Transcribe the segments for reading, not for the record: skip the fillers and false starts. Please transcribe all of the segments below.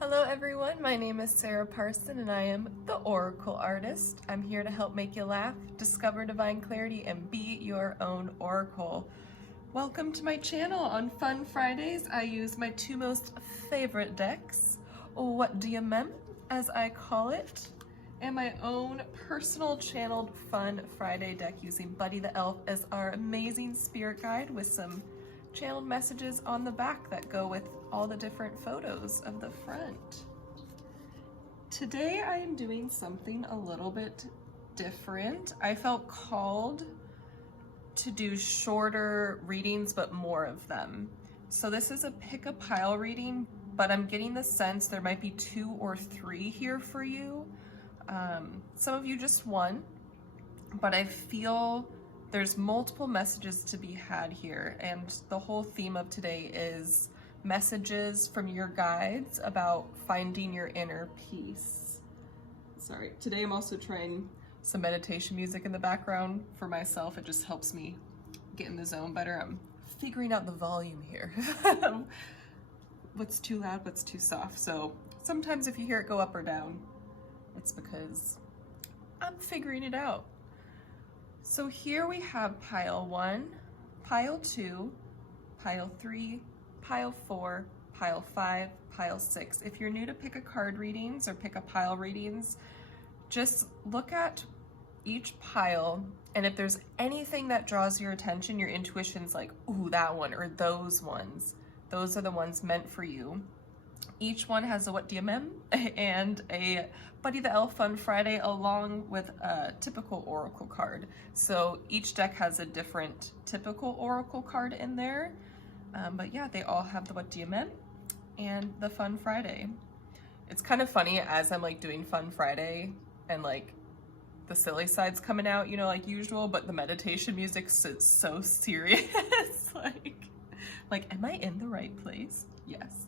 Hello everyone, my name is Sarah Parson and I am the Oracle Artist. I'm here to help make you laugh, discover divine clarity, and be your own oracle. Welcome to my channel. On Fun Fridays, I use my two most favorite decks, What Do You Mem, as I call it, and my own personal channeled Fun Friday deck using Buddy the Elf as our amazing spirit guide with some channeled messages on the back that go with all the different photos of the front. Today I am doing something a little bit different. I felt called to do shorter readings, but more of them. So this is a pick a pile reading, but I'm getting the sense there might be 2 or 3 here for you. Some of you just one, but I feel there's multiple messages to be had here, and the whole theme of today is messages from your guides about finding your inner peace. Sorry, today I'm also trying some meditation music in the background for myself. It just helps me get in the zone better. I'm figuring out the volume here. What's too loud, what's too soft. So sometimes if you hear it go up or down, it's because I'm figuring it out. So here we have pile 1, pile 2, pile 3, pile 4, pile 5, pile 6. If you're new to pick a card readings or pick a pile readings, just look at each pile, and if there's anything that draws your attention, your intuition's like, ooh, that one, or those ones, those are the ones meant for you. Each one has a What Do You Mem and a Buddy the Elf Fun Friday along with a typical oracle card. So each deck has a different typical oracle card in there. But yeah, they all have the What Do You Mem and the Fun Friday. It's kind of funny as I'm like doing Fun Friday and like the silly side's coming out, you know, like usual, but the meditation music sits so serious. like, am I in the right place? Yes.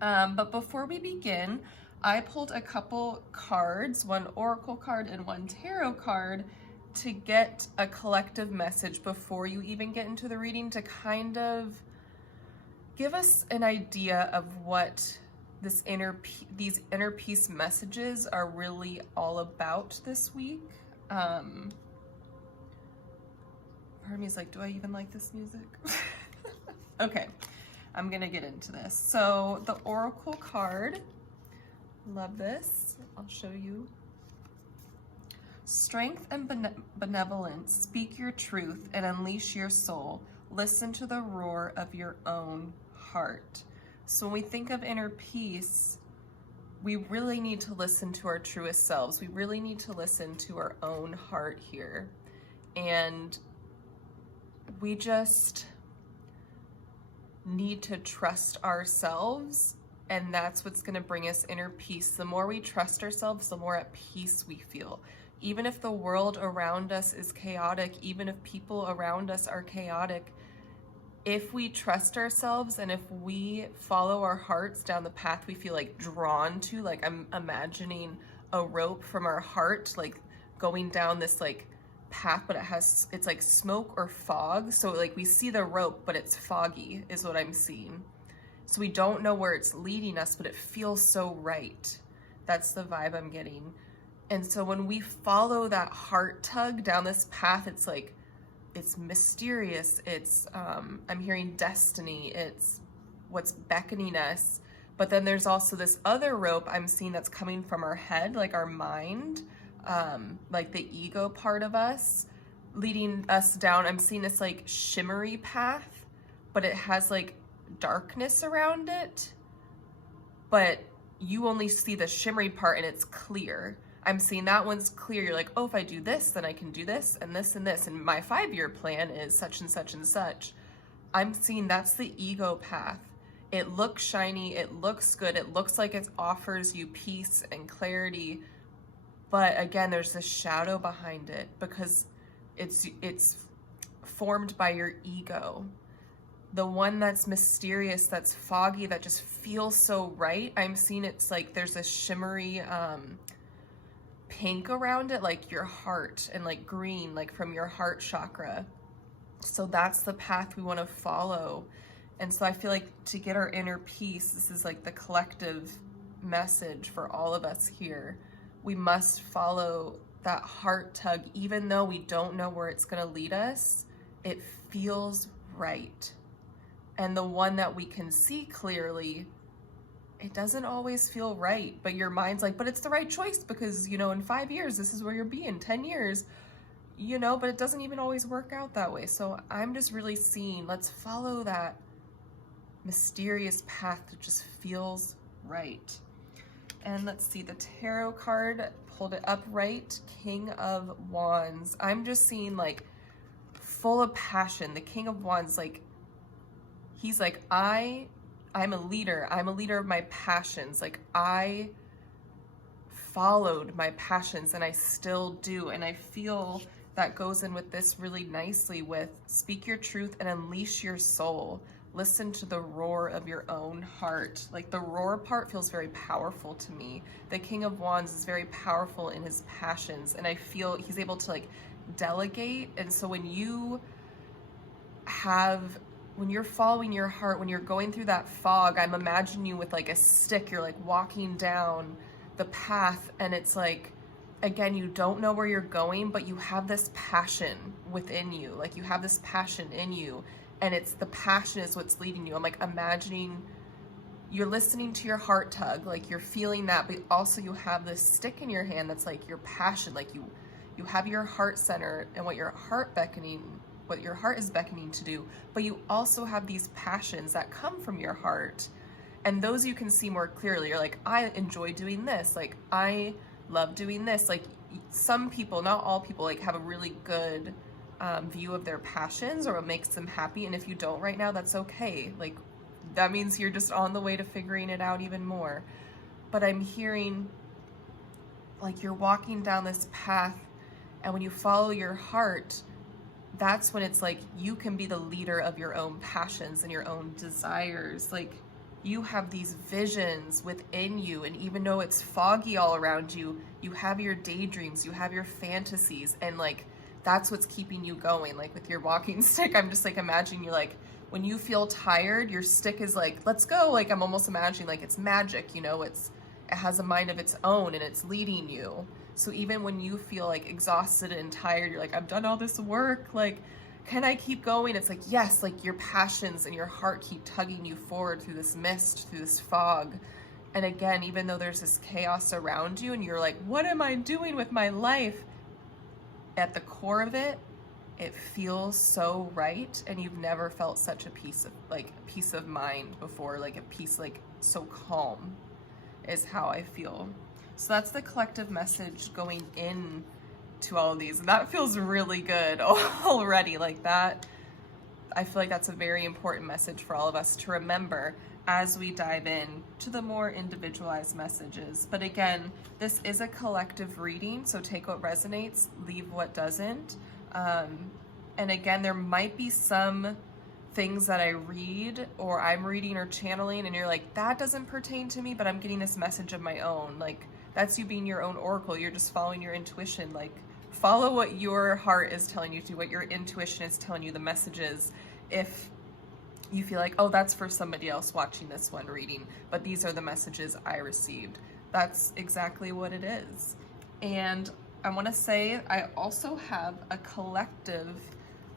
But before we begin, I pulled a couple cards, one oracle card and one tarot card, to get a collective message before you even get into the reading, to kind of give us an idea of what these inner peace messages are really all about this week. Part of me is like, do I even like this music? Okay, I'm gonna get into this. So the oracle card, love this, I'll show you. Strength and benevolence, speak your truth and unleash your soul. Listen to the roar of your own heart. So when we think of inner peace, we really need to listen to our truest selves. We really need to listen to our own heart here. And we just need to trust ourselves, and that's what's going to bring us inner peace. The more we trust ourselves, the more at peace we feel. Even if the world around us is chaotic, even if people around us are chaotic, if we trust ourselves and if we follow our hearts down the path we feel like drawn to, like I'm imagining a rope from our heart like going down this like path, but it's like smoke or fog, so like we see the rope but it's foggy is what I'm seeing. So we don't know where it's leading us, but it feels so right. That's the vibe I'm getting. And so when we follow that heart tug down this path, it's like, it's mysterious, it's I'm hearing destiny, it's what's beckoning us. But then there's also this other rope I'm seeing that's coming from our head, like our mind, like the ego part of us, leading us down. I'm seeing this like shimmery path, but it has like darkness around it, but you only see the shimmery part and it's clear. I'm seeing that one's clear. You're like, oh, if I do this, then I can do this and this and this, and my 5-year plan is such and such and such. I'm seeing that's the ego path. It looks shiny, it looks good, it looks like it offers you peace and clarity, but again, there's this shadow behind it because it's formed by your ego. The one that's mysterious, that's foggy, that just feels so right, I'm seeing it's like there's a shimmery pink around it, like your heart, and like green, like from your heart chakra. So that's the path we want to follow. And so I feel like to get our inner peace, this is like the collective message for all of us here. We must follow that heart tug, even though we don't know where it's going to lead us. It feels right. And the one that we can see clearly, it doesn't always feel right, but your mind's like, but it's the right choice because, you know, in 5 years, this is where you'll be, in 10 years, you know, but it doesn't even always work out that way. So I'm just really seeing, let's follow that mysterious path that just feels right. And let's see, the tarot card pulled it upright, King of Wands. I'm just seeing like full of passion. The King of Wands, like, he's like, I'm a leader. I'm a leader of my passions. Like, I followed my passions and I still do. And I feel that goes in with this really nicely with speak your truth and unleash your soul. Listen to the roar of your own heart. Like, the roar part feels very powerful to me. The King of Wands is very powerful in his passions, and I feel he's able to like delegate. And so when you're following your heart, when you're going through that fog, I'm imagining you with like a stick, you're like walking down the path, and it's like, again, you don't know where you're going, but you have this passion within you. Like, you have this passion in you, and it's the passion is what's leading you. I'm like imagining you're listening to your heart tug, like you're feeling that, but also you have this stick in your hand that's like your passion. Like you have your heart center and what your heart is beckoning to do, but you also have these passions that come from your heart, and those you can see more clearly. You're like, I enjoy doing this, like I love doing this. Like, some people, not all people, like have a really good view of their passions or what makes them happy, and if you don't right now, that's okay. Like, that means you're just on the way to figuring it out even more. But I'm hearing like you're walking down this path, and when you follow your heart, that's when it's like you can be the leader of your own passions and your own desires. Like, you have these visions within you, and even though it's foggy all around you, you have your daydreams, you have your fantasies, and like that's what's keeping you going. Like with your walking stick, I'm just like imagining you, like when you feel tired, your stick is like, let's go. Like, I'm almost imagining like it's magic, you know, it has a mind of its own and it's leading you. So even when you feel like exhausted and tired, you're like, I've done all this work, like, can I keep going? It's like, yes, like your passions and your heart keep tugging you forward through this mist, through this fog. And again, even though there's this chaos around you and you're like, what am I doing with my life? At the core of it, it feels so right, and you've never felt such a peace of mind before, like a peace, like so calm is how I feel. So that's the collective message going in to all of these, and that feels really good already. Like that, I feel like that's a very important message for all of us to remember as we dive in to the more individualized messages. But again, this is a collective reading, so take what resonates, leave what doesn't. And again, there might be some things that I read or I'm reading or channeling and you're like, that doesn't pertain to me, but I'm getting this message of my own. Like, that's you being your own oracle. You're just following your intuition. Like, follow what your heart is telling you to, what your intuition is telling you the messages. If you feel like, oh, that's for somebody else watching this one reading, but these are the messages I received, that's exactly what it is. And I want to say I also have a collective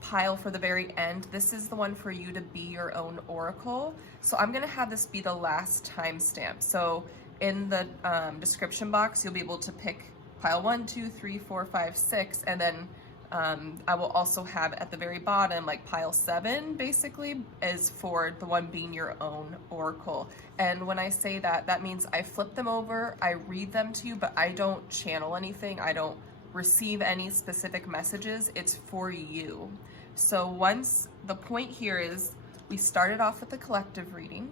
pile for the very end. This is the one for you to be your own oracle. So I'm going to have this be the last timestamp. So in the description box, you'll be able to pick pile 1, 2, 3, 4, 5, 6, and then I will also have at the very bottom, like pile 7 basically is for the one being your own oracle. And when I say that, that means I flip them over, I read them to you, but I don't channel anything. I don't receive any specific messages. It's for you. So once the point here is we started off with the collective reading,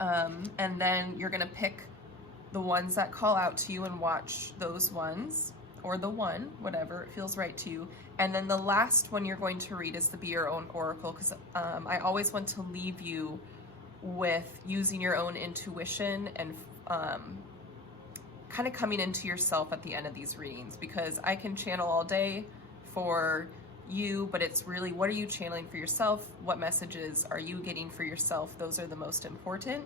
and then you're gonna pick the ones that call out to you and watch those ones, or the one, whatever it feels right to you. And then the last one you're going to read is the Be Your Own Oracle, because I always want to leave you with using your own intuition and kind of coming into yourself at the end of these readings, because I can channel all day for you, but it's really, what are you channeling for yourself? What messages are you getting for yourself? Those are the most important,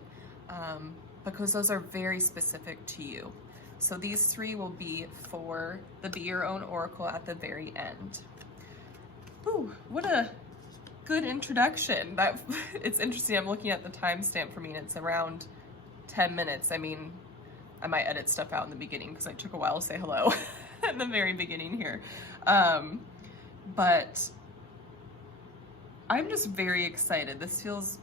because those are very specific to you. So these 3 will be for the Be Your Own Oracle at the very end. Ooh, what a good introduction. That it's interesting. I'm looking at the timestamp for me, and it's around 10 minutes. I mean, I might edit stuff out in the beginning because I took a while to say hello in the very beginning here. But I'm just very excited. This feels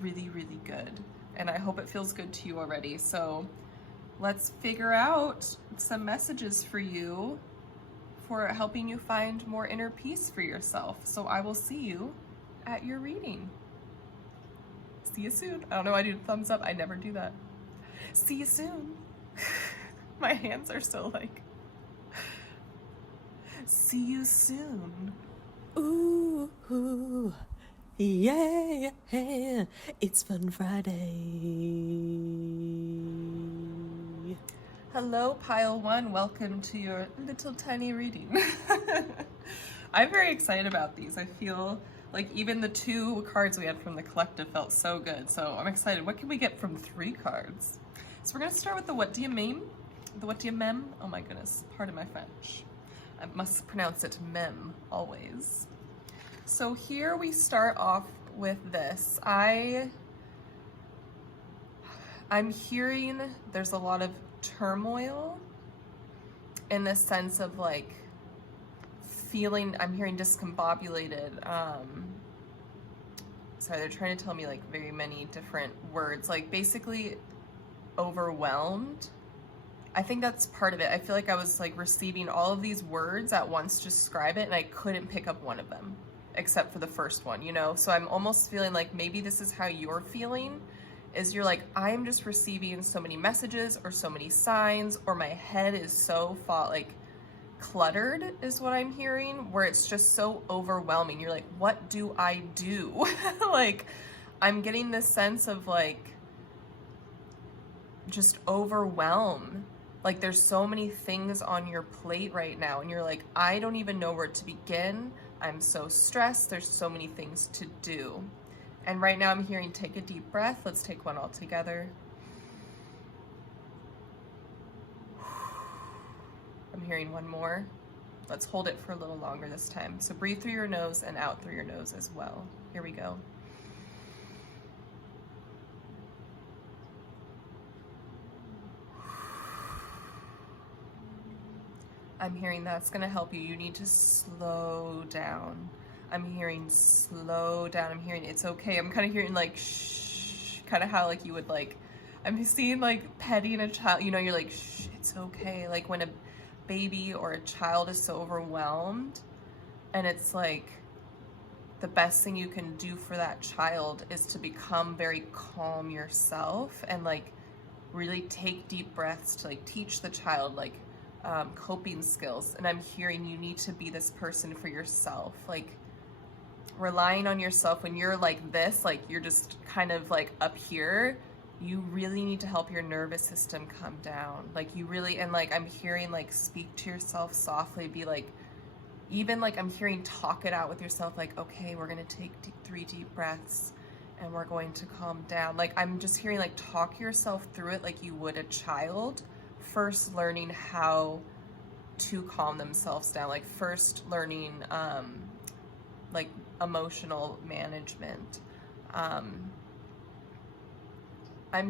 really, really good. And I hope it feels good to you already. So let's figure out some messages for you for helping you find more inner peace for yourself. So I will see you at your reading. See you soon. I don't know why I do thumbs up. I never do that. See you soon. My hands are so like, see you soon. Ooh, yeah, it's Fun Friday. Hello, Pile 1. Welcome to your little tiny reading. I'm very excited about these. I feel like even the 2 cards we had from the collective felt so good. So I'm excited. What can we get from 3 cards? So we're going to start with the What Do You Meme? The What Do You Mem? Oh my goodness. Pardon my French. I must pronounce it mem always. So here we start off with this. I'm hearing there's a lot of turmoil in the sense of like feeling, I'm hearing discombobulated. Sorry, they're trying to tell me like very many different words, like basically overwhelmed. I think that's part of it. I feel like I was like receiving all of these words at once to describe it, and I couldn't pick up one of them except for the first one, you know? So I'm almost feeling like maybe this is how you're feeling, is you're like, I'm just receiving so many messages or so many signs, or my head is so like cluttered is what I'm hearing, where it's just so overwhelming. You're like, what do I do? Like, I'm getting this sense of like just overwhelm. Like there's so many things on your plate right now, and you're like, I don't even know where to begin. I'm so stressed. There's so many things to do. And right now I'm hearing, take a deep breath. Let's take one all together. I'm hearing one more. Let's hold it for a little longer this time. So breathe through your nose and out through your nose as well. Here we go. I'm hearing that's going to help you. You need to slow down. I'm hearing slow down. I'm hearing it's okay. I'm kind of hearing like shh, kind of how like you would like, I'm seeing like petting a child, you know, you're like, shh, it's okay. Like when a baby or a child is so overwhelmed, and it's like the best thing you can do for that child is to become very calm yourself and like really take deep breaths to like teach the child like coping skills. And I'm hearing you need to be this person for yourself, like relying on yourself when you're like this, like you're just kind of like up here. You really need to help your nervous system come down. Like you really, and like I'm hearing like speak to yourself softly, be like, even like I'm hearing talk it out with yourself, like, okay, we're gonna take 3 deep breaths and we're going to calm down. Like I'm just hearing like talk yourself through it like you would a child first learning how to calm themselves down, like first learning like emotional management. I'm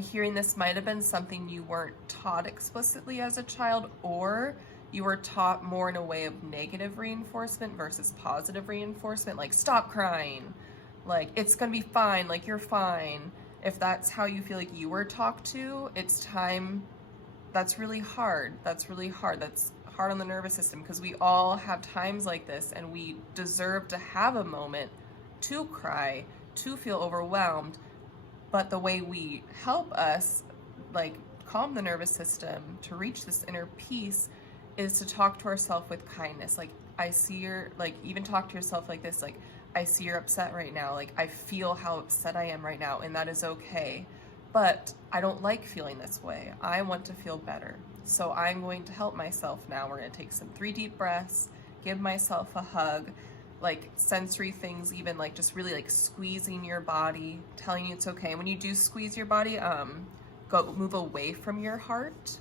hearing this might have been something you weren't taught explicitly as a child, or you were taught more in a way of negative reinforcement versus positive reinforcement, like stop crying, like it's gonna be fine, like you're fine. If that's how you feel like you were talked to, it's time. That's really hard. That's really hard. That's hard on the nervous system, because we all have times like this, and we deserve to have a moment to cry, to feel overwhelmed. But the way we help us like calm the nervous system to reach this inner peace is to talk to ourselves with kindness. Like I see you're, like even talk to yourself like this, like I see you're upset right now, like I feel how upset I am right now, and that is okay. But I don't like feeling this way. I want to feel better. So I'm going to help myself now. We're going to take some 3 deep breaths, give myself a hug, like sensory things, even like just really like squeezing your body, telling you it's okay. And when you do squeeze your body, move away from your heart.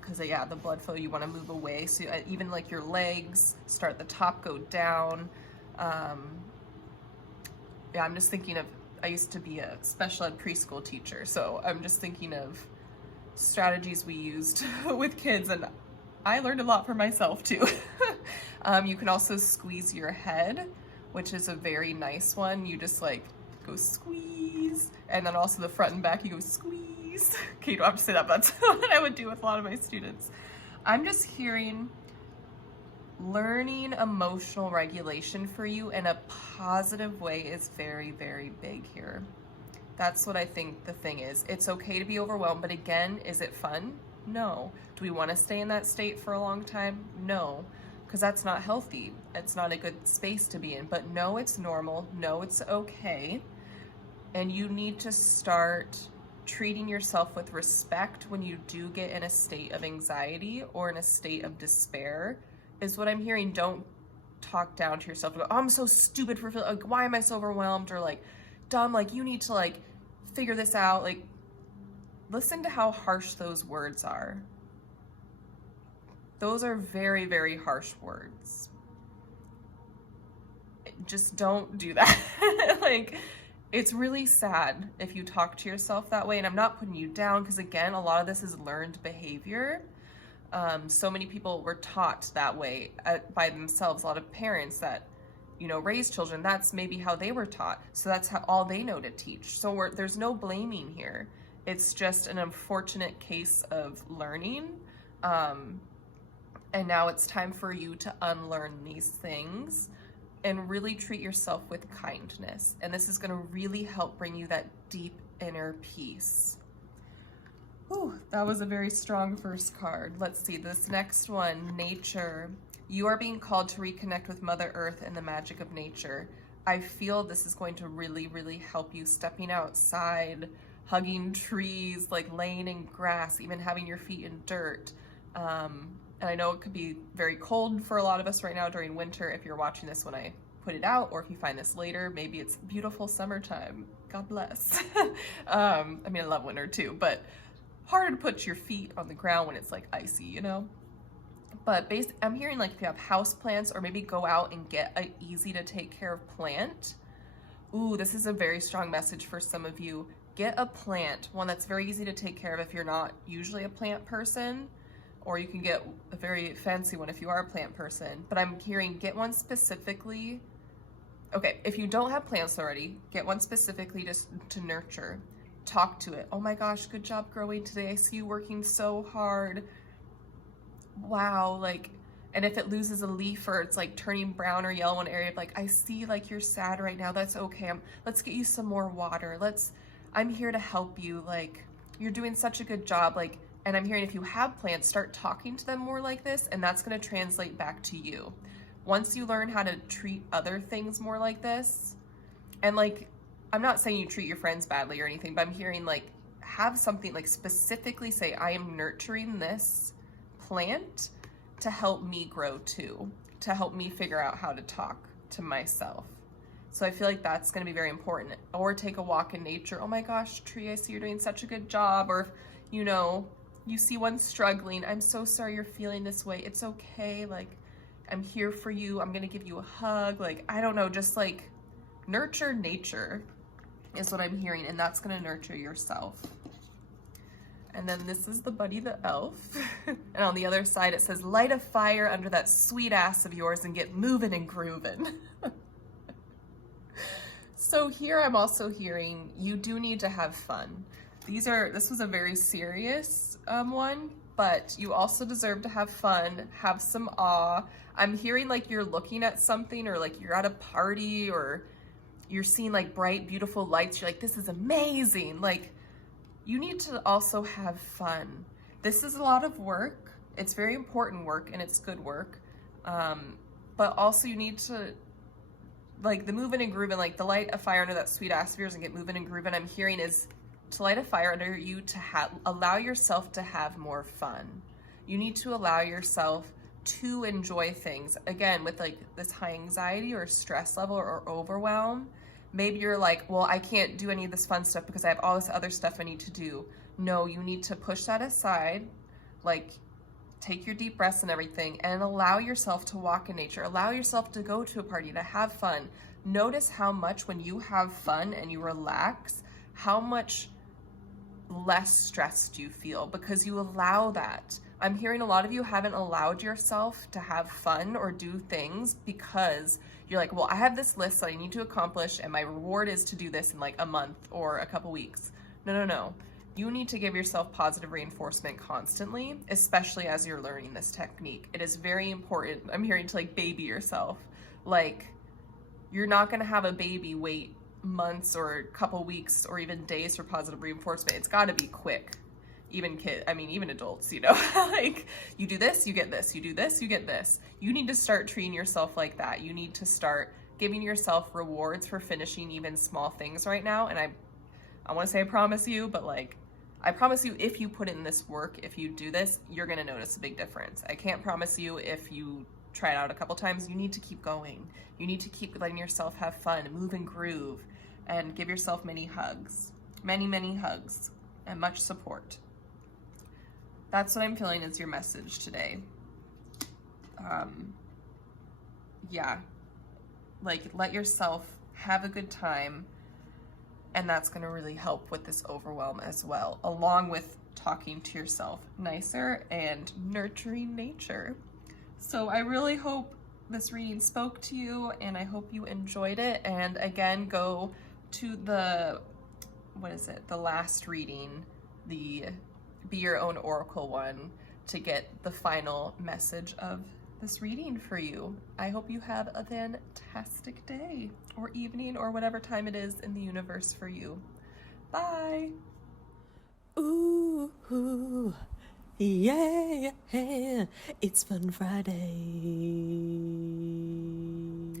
Because yeah, the blood flow, you want to move away. So even like your legs, start at the top, go down. Yeah, I'm just thinking of, I used to be a special ed preschool teacher, so I'm just thinking of strategies we used with kids, and I learned a lot for myself too. You can also squeeze your head, which is a very nice one. You just like go squeeze, and then also the front and back, you go squeeze. Okay, you don't have to say that, but that's what I would do with a lot of my students. I'm just hearing learning emotional regulation for you in a positive way is very, very big here. That's what I think the thing is. It's okay to be overwhelmed, but again, is it fun? No. Do we want to stay in that state for a long time? No, because that's not healthy. It's not a good space to be in, but no, it's normal. No, it's okay. And you need to start treating yourself with respect when you do get in a state of anxiety or in a state of despair, is what I'm hearing. Don't talk down to yourself. Go, oh, I'm so stupid for feeling, like, why am I so overwhelmed? Or like, dumb, like, you need to like figure this out. Like, listen to how harsh those words are. Those are very, very harsh words. Just don't do that. Like, it's really sad if you talk to yourself that way. And I'm not putting you down, because again, a lot of this is learned behavior. So many people were taught that way by themselves. A lot of parents that, you know, raise children, that's maybe how they were taught. So that's how all they know to teach. So there's no blaming here. It's just an unfortunate case of learning. And now it's time for you to unlearn these things and really treat yourself with kindness. And this is going to really help bring you that deep inner peace. Ooh, that was a very strong first card. Let's see, this next one, nature. You are being called to reconnect with Mother Earth and the magic of nature. I feel this is going to really, really help you stepping outside, hugging trees, like laying in grass, even having your feet in dirt. And I know it could be very cold for a lot of us right now during winter. If you're watching this when I put it out, or if you find this later, maybe it's beautiful summertime. God bless. I mean, I love winter too, but harder to put your feet on the ground when it's like icy, you know? But I'm hearing like if you have house plants, or maybe go out and get an easy to take care of plant. Ooh, this is a very strong message for some of you. Get a plant, one that's very easy to take care of if you're not usually a plant person, or you can get a very fancy one if you are a plant person. But I'm hearing get one specifically. Okay, if you don't have plants already, get one specifically just to nurture. Talk to it. Oh my gosh, good job growing today. I see you working so hard. Wow, like, and if it loses a leaf or it's like turning brown or yellow in an area, like, I see like you're sad right now. That's okay. Let's get you some more water. I'm here to help you. Like, you're doing such a good job. Like, and I'm hearing if you have plants, start talking to them more like this, and that's going to translate back to you. Once you learn how to treat other things more like this, and like, I'm not saying you treat your friends badly or anything, but I'm hearing like, have something like specifically say, I am nurturing this plant to help me grow too, to help me figure out how to talk to myself. So I feel like that's going to be very important. Or take a walk in nature. Oh my gosh, tree, I see you're doing such a good job. Or, you know, you see one struggling. I'm so sorry you're feeling this way. It's okay. Like, I'm here for you. I'm going to give you a hug. Like, I don't know, just like nurture nature is what I'm hearing. And that's going to nurture yourself. And then this is the Buddy the Elf. And on the other side, it says, light a fire under that sweet ass of yours and get moving and grooving. So here I'm also hearing you do need to have fun. This was a very serious one, but you also deserve to have fun, have some awe. I'm hearing like you're looking at something, or like you're at a party, or you're seeing like bright, beautiful lights. You're like, this is amazing. Like, you need to also have fun. This is a lot of work. It's very important work, and it's good work. But also you need to, like, the moving and grooving, like the light a fire under that sweet ass of yours and get moving and grooving, I'm hearing is to light a fire under you, to allow yourself to have more fun. You need to allow yourself to enjoy things. Again, with like this high anxiety or stress level or overwhelm, maybe you're like, well, I can't do any of this fun stuff because I have all this other stuff I need to do. No, you need to push that aside, like take your deep breaths and everything, and allow yourself to walk in nature. Allow yourself to go to a party, to have fun. Notice how much when you have fun and you relax, how much less stressed you feel because you allow that. I'm hearing a lot of you haven't allowed yourself to have fun or do things because you're like, well, I have this list that I need to accomplish and my reward is to do this in like a month or a couple weeks. No. You need to give yourself positive reinforcement constantly, especially as you're learning this technique. It is very important. I'm hearing to like baby yourself. Like, you're not going to have a baby wait months or a couple weeks or even days for positive reinforcement. It's got to be quick. Even even adults, you know, like you do this, you get this, you do this, you get this. You need to start treating yourself like that. You need to start giving yourself rewards for finishing even small things right now. And I want to say I promise you, but like, I promise you if you put in this work, if you do this, you're going to notice a big difference. I can't promise you if you try it out a couple times. You need to keep going. You need to keep letting yourself have fun, move and groove, and give yourself many hugs, many hugs, and much support. That's what I'm feeling is your message today. Yeah, like let yourself have a good time, and that's going to really help with this overwhelm as well, along with talking to yourself nicer and nurturing nature. So I really hope this reading spoke to you, and I hope you enjoyed it. And again, go to the last reading, the Be Your Own Oracle one, to get the final message of this reading for you. I hope you have a fantastic day or evening or whatever time it is in the universe for you. Bye. Ooh, yeah, it's Fun Friday.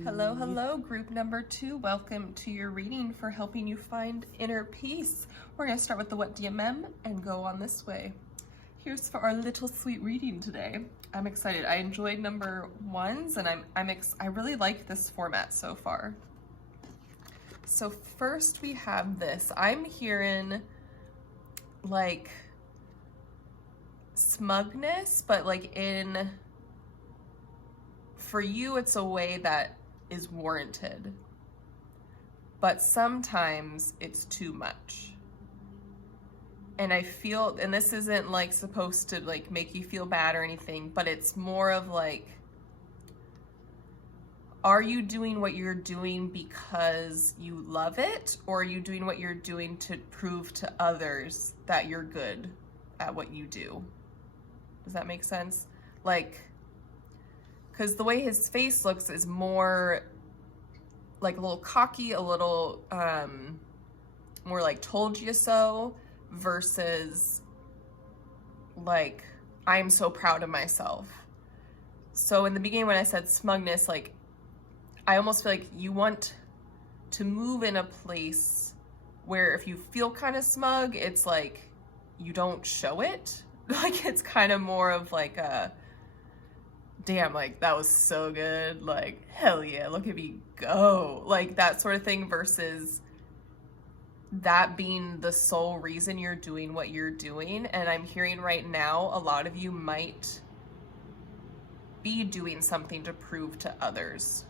Hello, group number 2. Welcome to your reading for helping you find inner peace. We're going to start with the What DMM and go on this way. Here's for our little sweet reading today. I'm excited. I enjoyed number 1s, and I really like this format so far. So first we have this. I'm hearing like smugness, but like for you it's a way that is warranted, but sometimes it's too much. And I feel, and this isn't like supposed to like make you feel bad or anything, but it's more of like, are you doing what you're doing because you love it, or are you doing what you're doing to prove to others that you're good at what you do? Does that make sense? Like, because the way his face looks is more like a little cocky, a little more like told you so, versus like, I'm so proud of myself. So in the beginning when I said smugness, like I almost feel like you want to move in a place where if you feel kind of smug, it's like you don't show it. Like it's kind of more of like a, damn, like that was so good, like hell yeah, look at me go, like that sort of thing, versus that being the sole reason you're doing what you're doing. And I'm hearing right now a lot of you might be doing something to prove to others,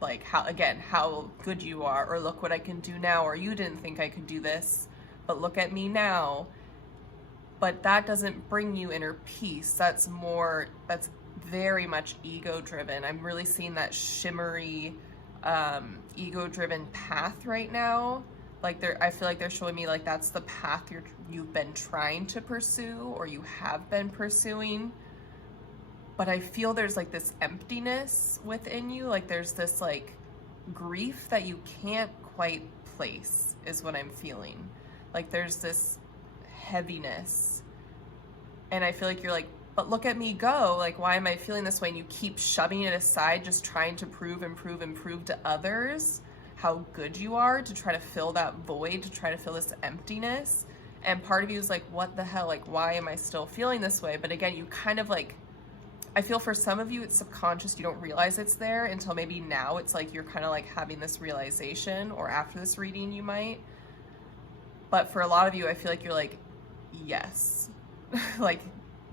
like how good you are, or look what I can do now, or you didn't think I could do this, but look at me now. But that doesn't bring you inner peace. That's very much ego driven. I'm really seeing that shimmery ego driven path right now. Like I feel like they're showing me like that's the path you've been trying to pursue, or you have been pursuing. But I feel there's like this emptiness within you, like there's this like grief that you can't quite place, is what I'm feeling. Like there's this heaviness, and I feel like you're like, but look at me go, like why am I feeling this way? And you keep shoving it aside, just trying to prove to others how good you are, to try to fill that void, to try to fill this emptiness. And part of you is like, what the hell? Like, why am I still feeling this way? But again, you kind of like, I feel for some of you, it's subconscious. You don't realize it's there until maybe now it's like you're kind of like having this realization, or after this reading you might. But for a lot of you, I feel like you're like, yes. Like,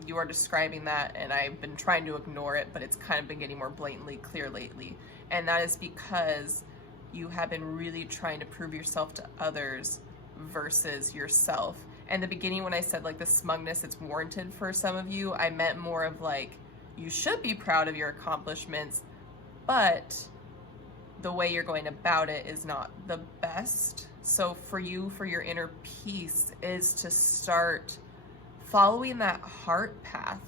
you are describing that, and I've been trying to ignore it, but it's kind of been getting more blatantly clear lately. And that is because you have been really trying to prove yourself to others versus yourself. And the beginning, when I said like the smugness, it's warranted for some of you, I meant more of like, you should be proud of your accomplishments, but the way you're going about it is not the best. So for you, for your inner peace, is to start following that heart path.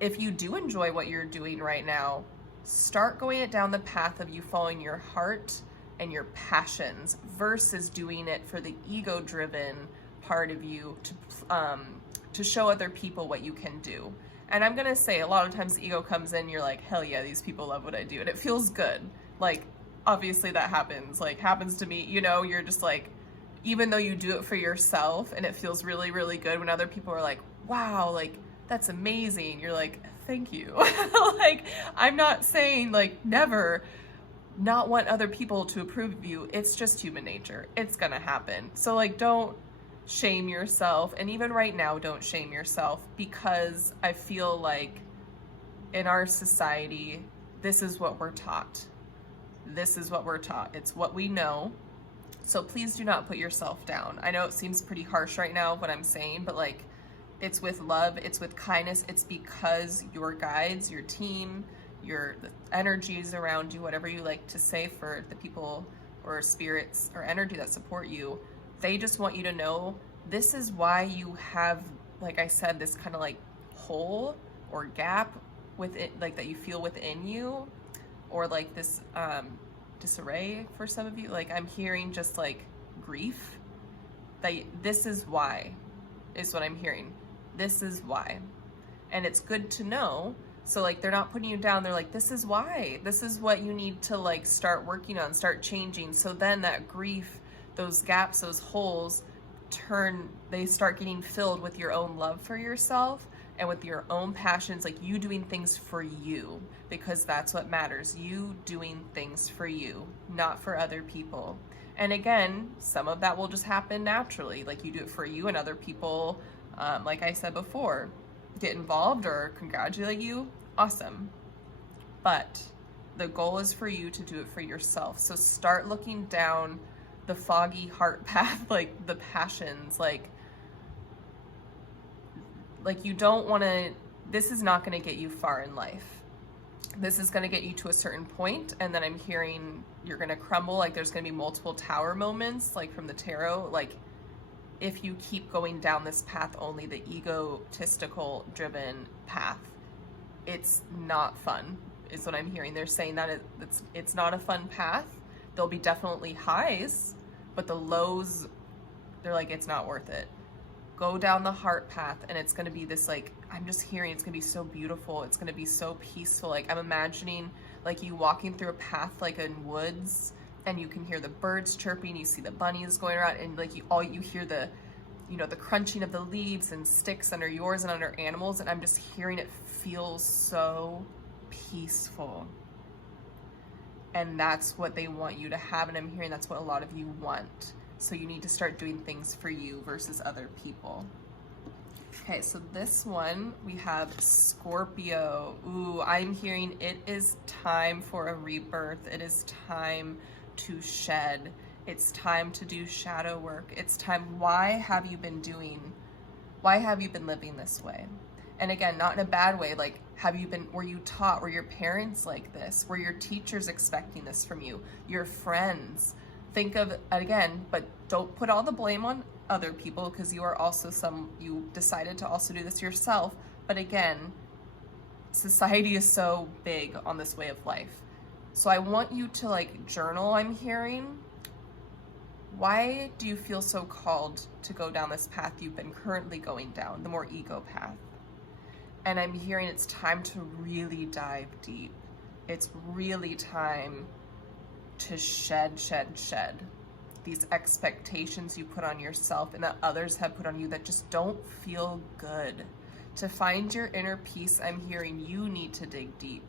If you do enjoy what you're doing right now, start going it down the path of you following your heart and your passions versus doing it for the ego-driven part of you to show other people what you can do. And I'm gonna say, a lot of times the ego comes in, you're like, hell yeah, these people love what I do, and it feels good. Like, obviously that happens, like happens to me, you know, you're just like, even though you do it for yourself and it feels really, really good, when other people are like, wow, like, that's amazing, you're like, thank you. Like, I'm not saying like never not want other people to approve of you. It's just human nature. It's gonna happen. So like, don't shame yourself. And even right now, don't shame yourself, because I feel like in our society, this is what we're taught. This is what we're taught. It's what we know. So please do not put yourself down. I know it seems pretty harsh right now what I'm saying, but like, it's with love, it's with kindness. It's because your guides, your team, the energies around you, whatever you like to say for the people or spirits or energy that support you, they just want you to know this is why you have, like I said, this kind of like hole or gap within, like that you feel within you, or like this disarray for some of you. Like, I'm hearing just like grief. That this is why, is what I'm hearing. This is why. And it's good to know. So like, they're not putting you down. They're like, this is why. This is what you need to like start working on, start changing. So then that grief, those gaps, those holes they start getting filled with your own love for yourself and with your own passions, like you doing things for you, because that's what matters. You doing things for you, not for other people. And again, some of that will just happen naturally. Like, you do it for you, and other people, like I said before, get involved or congratulate you. Awesome. But the goal is for you to do it for yourself. So start looking down the foggy heart path, like the passions, like you don't want to, this is not going to get you far in life. This is going to get you to a certain point, and then I'm hearing you're going to crumble. Like, there's going to be multiple tower moments, like from the tarot. Like, if you keep going down this path, only the egotistical driven path, it's not fun, is what I'm hearing. They're saying that it's not a fun path. There'll be definitely highs, but the lows, they're like, it's not worth it. Go down the heart path, and it's going to be this, like, I'm just hearing it's going to be so beautiful. It's going to be so peaceful. Like, I'm imagining like you walking through a path like in woods, and you can hear the birds chirping, you see the bunnies going around, and like you hear the, you know, the crunching of the leaves and sticks under yours and under animals, and I'm just hearing it feels so peaceful. And that's what they want you to have, and I'm hearing that's what a lot of you want. So you need to start doing things for you versus other people. Okay, so this one, we have Scorpio. Ooh, I'm hearing it is time for a rebirth. It is time to shed. It's time to do shadow work. It's time. Why have you been living this way? And again, not in a bad way. Like, were you taught, were your parents like this? Were your teachers expecting this from you? Your friends? Think of, again, but don't put all the blame on other people, because you are also you decided to also do this yourself. But again, society is so big on this way of life. So I want you to like journal, I'm hearing. Why do you feel so called to go down this path you've been currently going down, the more ego path? And I'm hearing it's time to really dive deep. It's really time to shed. these expectations you put on yourself and that others have put on you that just don't feel good. To find your inner peace, I'm hearing you need to dig deep.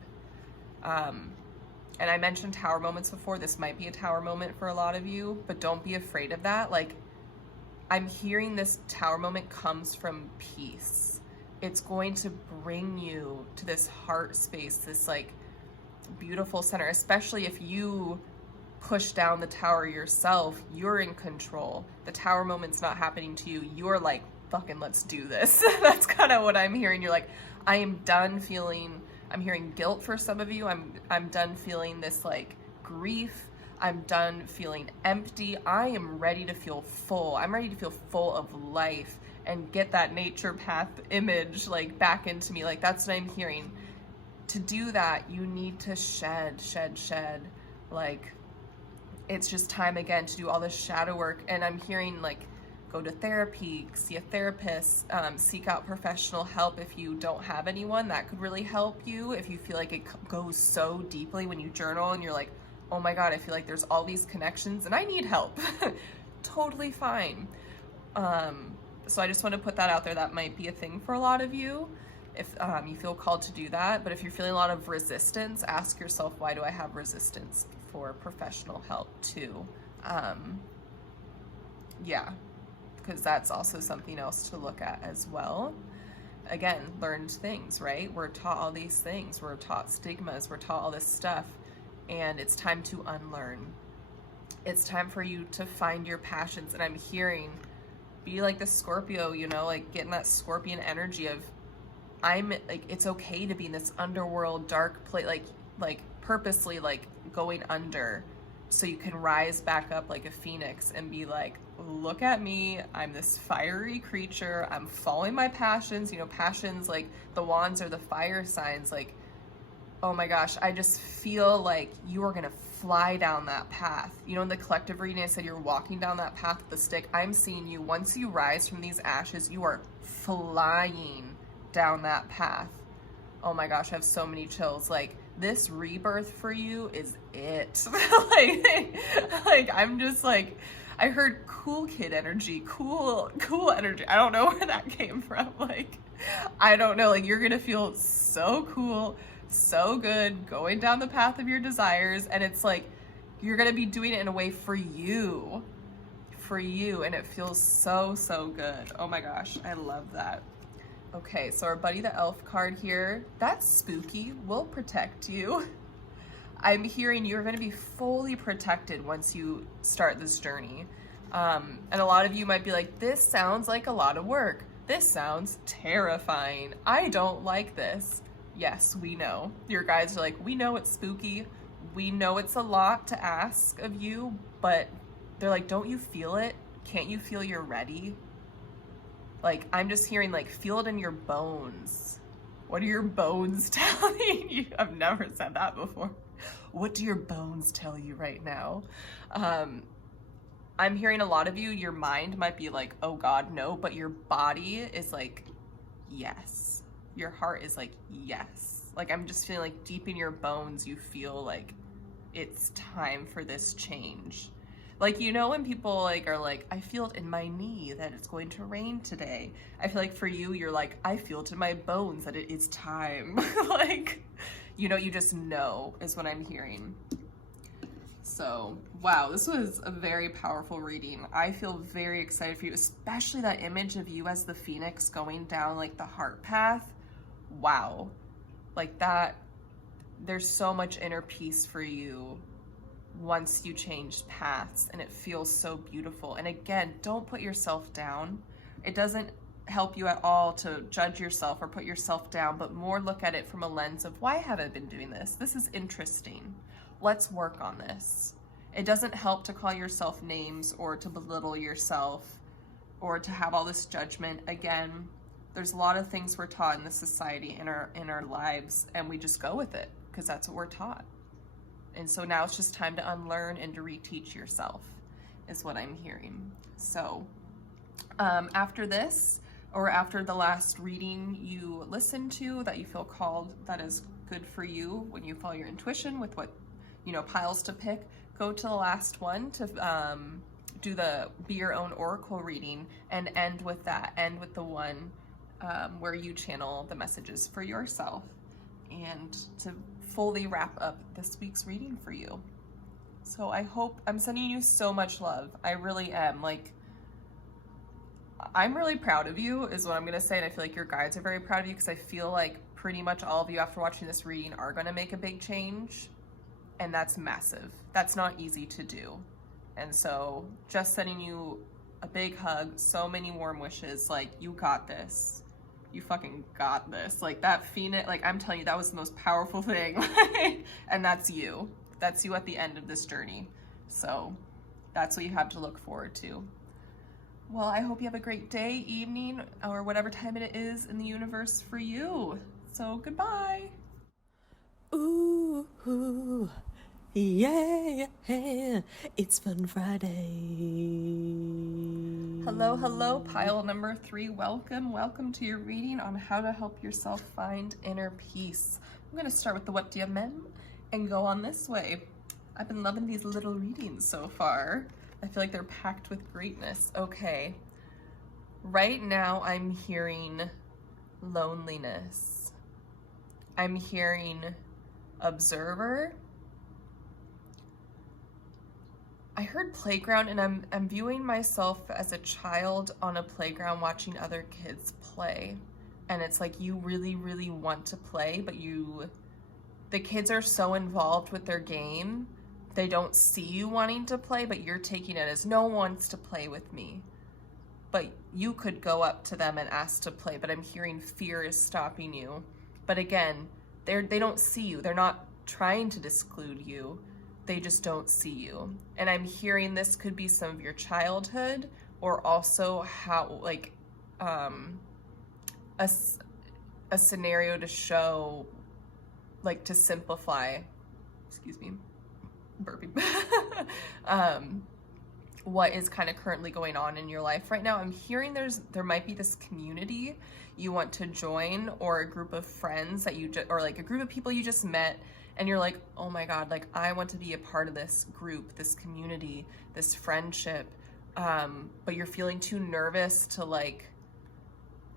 And I mentioned tower moments before. This might be a tower moment for a lot of you, but don't be afraid of that. Like, I'm hearing this tower moment comes from peace. It's going to bring you to this heart space, this like beautiful center, especially if you push down the tower yourself. You're in control. The tower moment's not happening to you. You're like, fucking let's do this. That's kind of what I'm hearing. You're like, I am done feeling, I'm hearing guilt for some of you. I'm done feeling this like grief. I'm done feeling empty. I am ready to feel full. I'm ready to feel full of life and get that nature path image like back into me. Like, that's what I'm hearing. To do that, you need to shed. Like, it's just time again to do all this shadow work. And I'm hearing like, go to therapy, see a therapist, seek out professional help if you don't have anyone. That could really help you if you feel like it goes so deeply when you journal and you're like, oh my God, I feel like there's all these connections and I need help. Totally fine. So I just want to put that out there. That might be a thing for a lot of you if you feel called to do that. But if you're feeling a lot of resistance, ask yourself, why do I have resistance for professional help too? Yeah, because that's also something else to look at as well. Again, learned things, right? We're taught all these things. We're taught stigmas. We're taught all this stuff. And it's time to unlearn. It's time for you to find your passions. And I'm hearing, be like the Scorpio, you know, like getting that scorpion energy of, I'm like, it's okay to be in this underworld dark place, like purposely like going under so you can rise back up like a phoenix and be like, look at me, I'm this fiery creature, I'm following my passions. You know, passions, like the wands are the fire signs. Like, oh my gosh, I just feel like you are gonna fly down that path. You know, in the collective reading, I said you're walking down that path with the stick. I'm seeing you, once you rise from these ashes, you are flying down that path. Oh my gosh, I have so many chills. Like, this rebirth for you is it. like I'm just like, I heard cool kid energy, cool energy. I don't know where that came from. Like, I don't know, like, you're gonna feel so cool, so good going down the path of your desires. And it's like, you're gonna be doing it in a way for you, and it feels so good. Oh my gosh, I love that. Okay, so our Buddy the Elf card here, that's spooky, will protect you. I'm hearing you're gonna be fully protected once you start this journey. And a lot of you might be like, this sounds like a lot of work. This sounds terrifying. I don't like this. Yes, we know. Your guides are like, we know it's spooky. We know it's a lot to ask of you, but they're like, don't you feel it? Can't you feel you're ready? Like, I'm just hearing, like, feel it in your bones. What are your bones telling you? I've never said that before. What do your bones tell you right now? I'm hearing a lot of you, your mind might be like, oh God, no, but your body is like, yes. Your heart is like, yes. Like, I'm just feeling like deep in your bones, you feel like it's time for this change. Like, you know, when people like are like, I feel it in my knee that it's going to rain today. I feel like for you, you're like, I feel it in my bones that it is time. Like, you know, you just know is what I'm hearing. So, wow, this was a very powerful reading. I feel very excited for you, especially that image of you as the phoenix going down like the heart path. Wow. Like that, there's so much inner peace for you once you change paths, and it feels so beautiful. And again, don't put yourself down. It doesn't help you at all to judge yourself or put yourself down, but more look at it from a lens of, why have I been doing this? This is interesting. Let's work on this. It doesn't help to call yourself names or to belittle yourself or to have all this judgment. Again, there's a lot of things we're taught in this society, in our lives, and we just go with it because that's what we're taught. And so now it's just time to unlearn and to reteach yourself is what I'm hearing. So after this, or after the last reading you listened to that you feel called, that is good for you when you follow your intuition with what, you know, piles to pick, go to the last one to do the be your own oracle reading and end with that, end with the one where you channel the messages for yourself, and to fully wrap up this week's reading for you. So I hope, I'm sending you so much love. I really am. Like, I'm really proud of you is what I'm going to say. And I feel like your guides are very proud of you, because I feel like pretty much all of you after watching this reading are going to make a big change. And that's massive. That's not easy to do. And so just sending you a big hug, so many warm wishes. Like, you got this. You fucking got this. Like, that phoenix, like, I'm telling you, that was the most powerful thing. And that's you. That's you at the end of this journey. So that's what you have to look forward to. Well, I hope you have a great day, evening, or whatever time it is in the universe for you. So goodbye. Ooh, ooh, yeah, yeah, it's Fun Friday. Hello, pile number 3. Welcome to your reading on how to help yourself find inner peace. I'm going to start with the what do you mem and go on this way. I've been loving these little readings so far. I feel like they're packed with greatness. Okay. Right now I'm hearing loneliness. I'm hearing observer. I heard playground, and I'm viewing myself as a child on a playground watching other kids play. And it's like you really, really want to play, but the kids are so involved with their game, they don't see you wanting to play, but you're taking it as no one wants to play with me. But you could go up to them and ask to play, but I'm hearing fear is stopping you. But again, they don't see you. They're not trying to disclude you. They just don't see you. And I'm hearing this could be some of your childhood, or also how, like, a scenario to show, like, to simplify, excuse me, burping, what is kind of currently going on in your life right now. I'm hearing there might be this community you want to join, or a group of friends that or like a group of people you just met, and you're like, oh my God, like, I want to be a part of this group, this community, this friendship, but you're feeling too nervous to, like,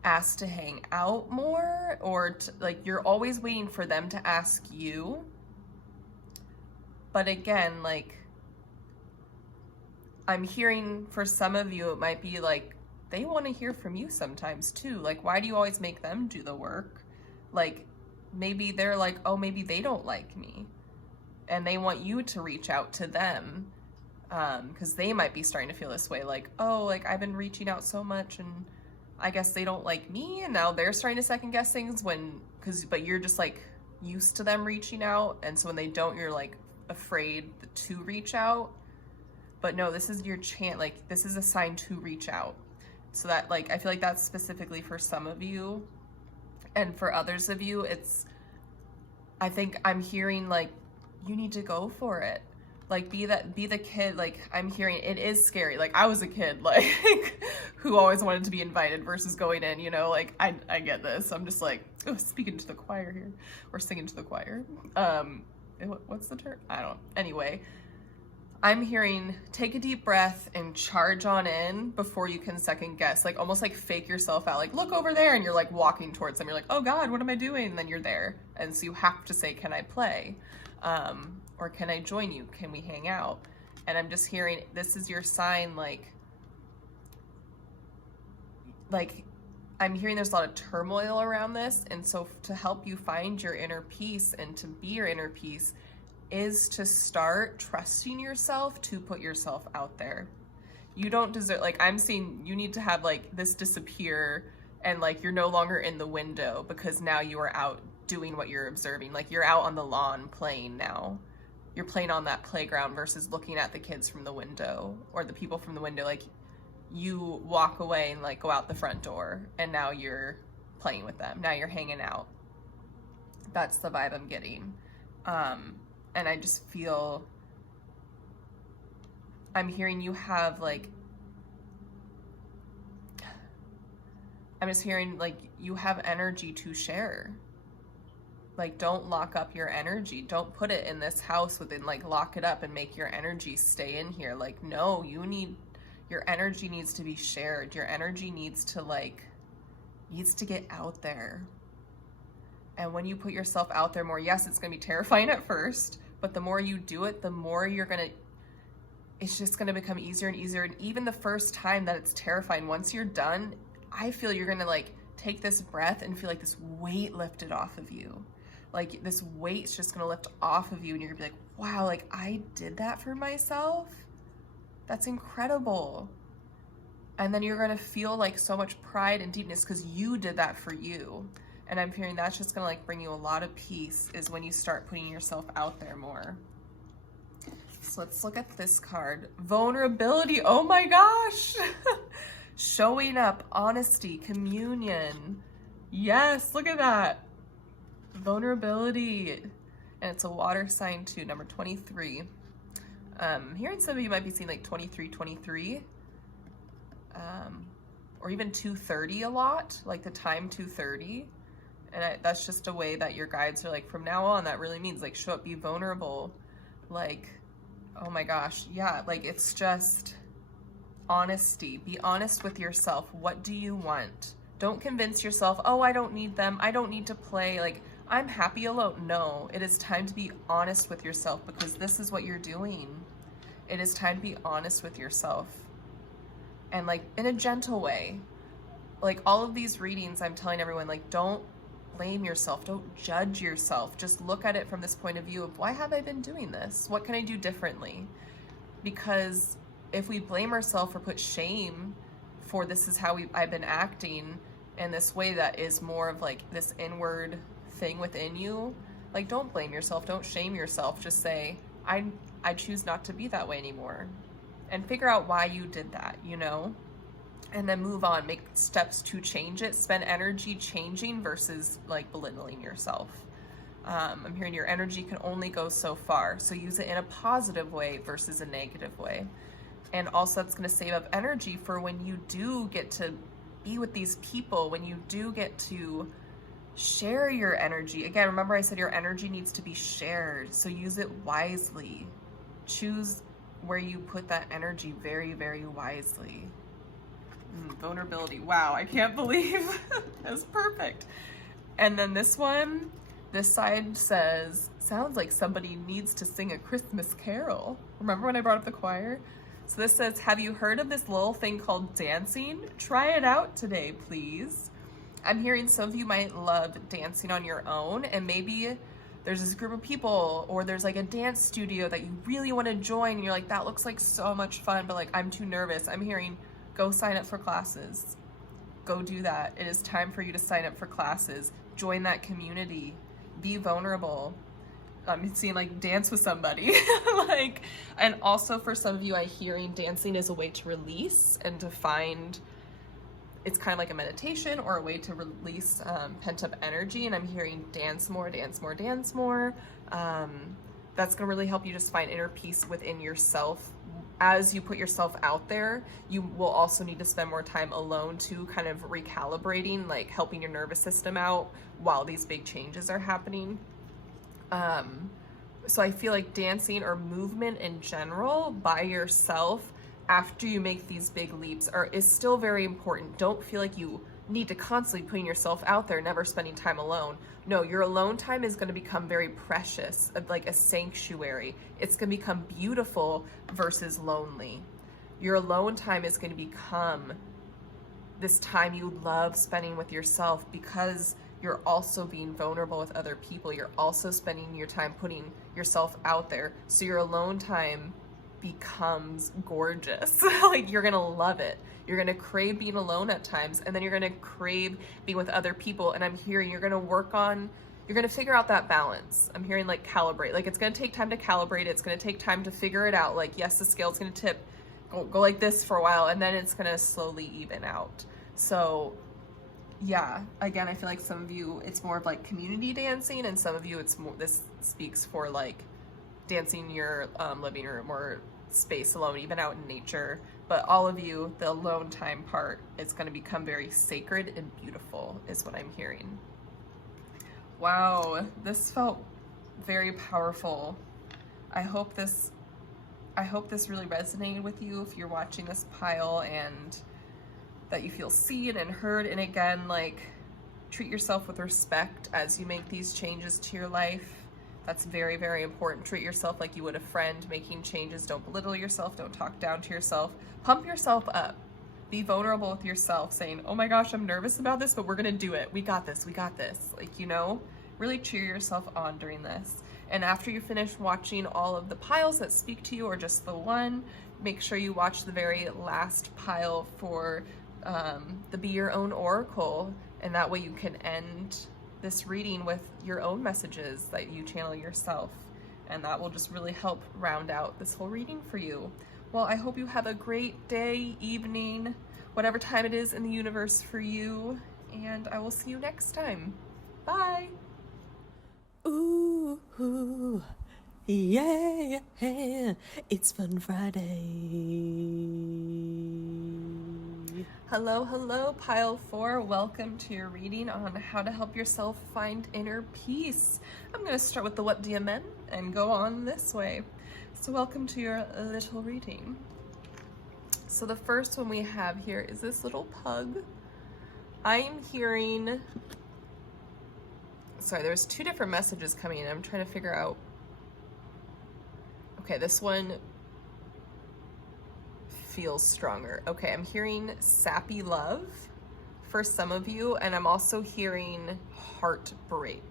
ask to hang out more, or like, you're always waiting for them to ask you. But again, like, I'm hearing for some of you, it might be like, they want to hear from you sometimes too. Like, why do you always make them do the work? Like, maybe they're like, oh, maybe they don't like me, and they want you to reach out to them, because they might be starting to feel this way, like, oh, like, I've been reaching out so much and I guess they don't like me, and now they're starting to second guess things but you're just, like, used to them reaching out, and so when they don't, you're, like, afraid to reach out. But no, this is your chance. Like, this is a sign to reach out. So that, like, I feel like that's specifically for some of you, and for others of you, I think I'm hearing, like, you need to go for it. Like, be the kid. Like, I'm hearing it is scary. Like, I was a kid, like, who always wanted to be invited versus going in, you know, like, I get this. I'm just like, oh, speaking to the choir here, or singing to the choir. What's the term? I don't, anyway, I'm hearing take a deep breath and charge on in before you can second guess, like, almost like fake yourself out, like, look over there, and you're like walking towards them, you're like, oh God, what am I doing? And then you're there, and so you have to say, can I play? Or can I join you? Can we hang out? And I'm just hearing, this is your sign, like I'm hearing there's a lot of turmoil around this, and so to help you find your inner peace and to be your inner peace is to start trusting yourself to put yourself out there. You don't deserve, like, I'm seeing you need to have, like, this disappear, and, like, you're no longer in the window, because now you are out doing what you're observing. Like, you're out on the lawn playing now. You're playing on that playground versus looking at the kids from the window, or the people from the window. Like, you walk away and, like, go out the front door, and now you're playing with them. Now you're hanging out. That's the vibe I'm getting. And I just feel, I'm hearing you have, like, I'm just hearing, like, you have energy to share. Like, don't lock up your energy. Don't put it in this house within, like, lock it up and make your energy stay in here. Like, no, you need, Your energy needs to be shared. Your energy needs to get out there. And when you put yourself out there more, yes, it's going to be terrifying at first, but the more you do it, the more it's just going to become easier and easier. And even the first time that it's terrifying, once you're done, I feel you're going to take this breath and feel like this weight lifted off of you. Like this weight's just going to lift off of you, and you're going to be like, wow, like I did that for myself. That's incredible. And then you're going to feel like so much pride and deepness because you did that for you. And I'm hearing that's just going to bring you a lot of peace, is when you start putting yourself out there more. So let's look at this card. Vulnerability. Oh my gosh. Showing up, honesty, communion. Yes, look at that. Vulnerability. And it's a water sign too, number 23. Hearing some of you might be seeing 2323. Or even 2:30 a lot, like the time 2:30. And that's just a way that your guides are from now on, that really means show up, be vulnerable. Oh my gosh, yeah, it's just honesty. Be honest with yourself. What do you want? Don't convince yourself, oh, I don't need them. I don't need to play. I'm happy alone. No, it is time to be honest with yourself, because this is what you're doing. It is time to be honest with yourself. And in a gentle way. All of these readings, I'm telling everyone, don't blame yourself. Don't judge yourself. Just look at it from this point of view of, why have I been doing this? What can I do differently? Because if we blame ourselves or put shame for this is how I've been acting in this way that is more of this inward thing within you, don't blame yourself. Don't shame yourself. Just say, I choose not to be that way anymore. And figure out why you did that, and then move on, make steps to change it. Spend energy changing versus belittling yourself. I'm hearing your energy can only go so far, so use it in a positive way versus a negative way. And also that's going to save up energy for when you do get to be with these people, when you do get to share your energy. Again, remember I said your energy needs to be shared, so use it wisely. Choose where you put that energy very, very wisely. Vulnerability. Wow, I can't believe that's perfect. And then this one, this side says, sounds like somebody needs to sing a Christmas carol. Remember when I brought up the choir? So this says, have you heard of this little thing called dancing? Try it out today, please. I'm hearing some of you might love dancing on your own, and maybe there's this group of people, or there's a dance studio that you really want to join, and you're like, that looks like so much fun, but I'm too nervous. I'm hearing, go sign up for classes. Go do that. It is time for you to sign up for classes. Join that community. Be vulnerable. I'm seeing dance with somebody. And also for some of you, I'm hearing dancing is a way to release and to find, it's kind of like a meditation or a way to release pent-up energy. And I'm hearing dance more, dance more, dance more. That's going to really help you just find inner peace within yourself. As you put yourself out there, you will also need to spend more time alone too, kind of recalibrating, helping your nervous system out while these big changes are happening. So I feel dancing or movement in general by yourself after you make these big leaps is still very important. Don't feel like you need to constantly putting yourself out there, never spending time alone. No, your alone time is going to become very precious, like a sanctuary. It's going to become beautiful versus lonely. Your alone time is going to become this time you love spending with yourself, because you're also being vulnerable with other people. You're also spending your time putting yourself out there. So your alone time becomes gorgeous. You're going to love it. You're going to crave being alone at times, and then you're going to crave being with other people. And I'm hearing you're going to figure out that balance. I'm hearing calibrate. It's going to take time to calibrate. It's going to take time to figure it out. Yes, the scale's going to tip, go like this for a while, and then it's going to slowly even out. So yeah, again, I feel some of you, it's more of community dancing, and some of you, it's more, this speaks for dancing in your living room or space alone, even out in nature. But all of you, the alone time part, it's going to become very sacred and beautiful, is what I'm hearing. Wow, this felt very powerful. I hope this I hope this really resonated with you if you're watching this pile, and that you feel seen and heard. And again, like, treat yourself with respect as you make these changes to your life. That's very, very important. Treat yourself like you would a friend making changes. Don't belittle yourself. Don't talk down to yourself. Pump yourself up. Be vulnerable with yourself, saying, oh my gosh, I'm nervous about this, but we're gonna do it. We got this, we got this. Like, you know, really cheer yourself on during this. And after you finish watching all of the piles that speak to you, or just the one, make sure you watch the very last pile for the Be Your Own Oracle. And that way you can end this reading with your own messages that you channel yourself. And that will just really help round out this whole reading for you. Well, I hope you have a great day, evening, whatever time it is in the universe for you. And I will see you next time. Bye. Ooh, ooh, yeah, it's Fun Friday. Hello, hello, pile 4. Welcome to your reading on how to help yourself find inner peace. I'm going to start with the What Do You Men and go on this way. So welcome to your little reading. So the first one we have here is this little pug. I'm hearing, sorry, there's 2 different messages coming in. I'm trying to figure out. Okay, this one feels stronger. Okay, I'm hearing sappy love for some of you, and I'm also hearing heartbreak.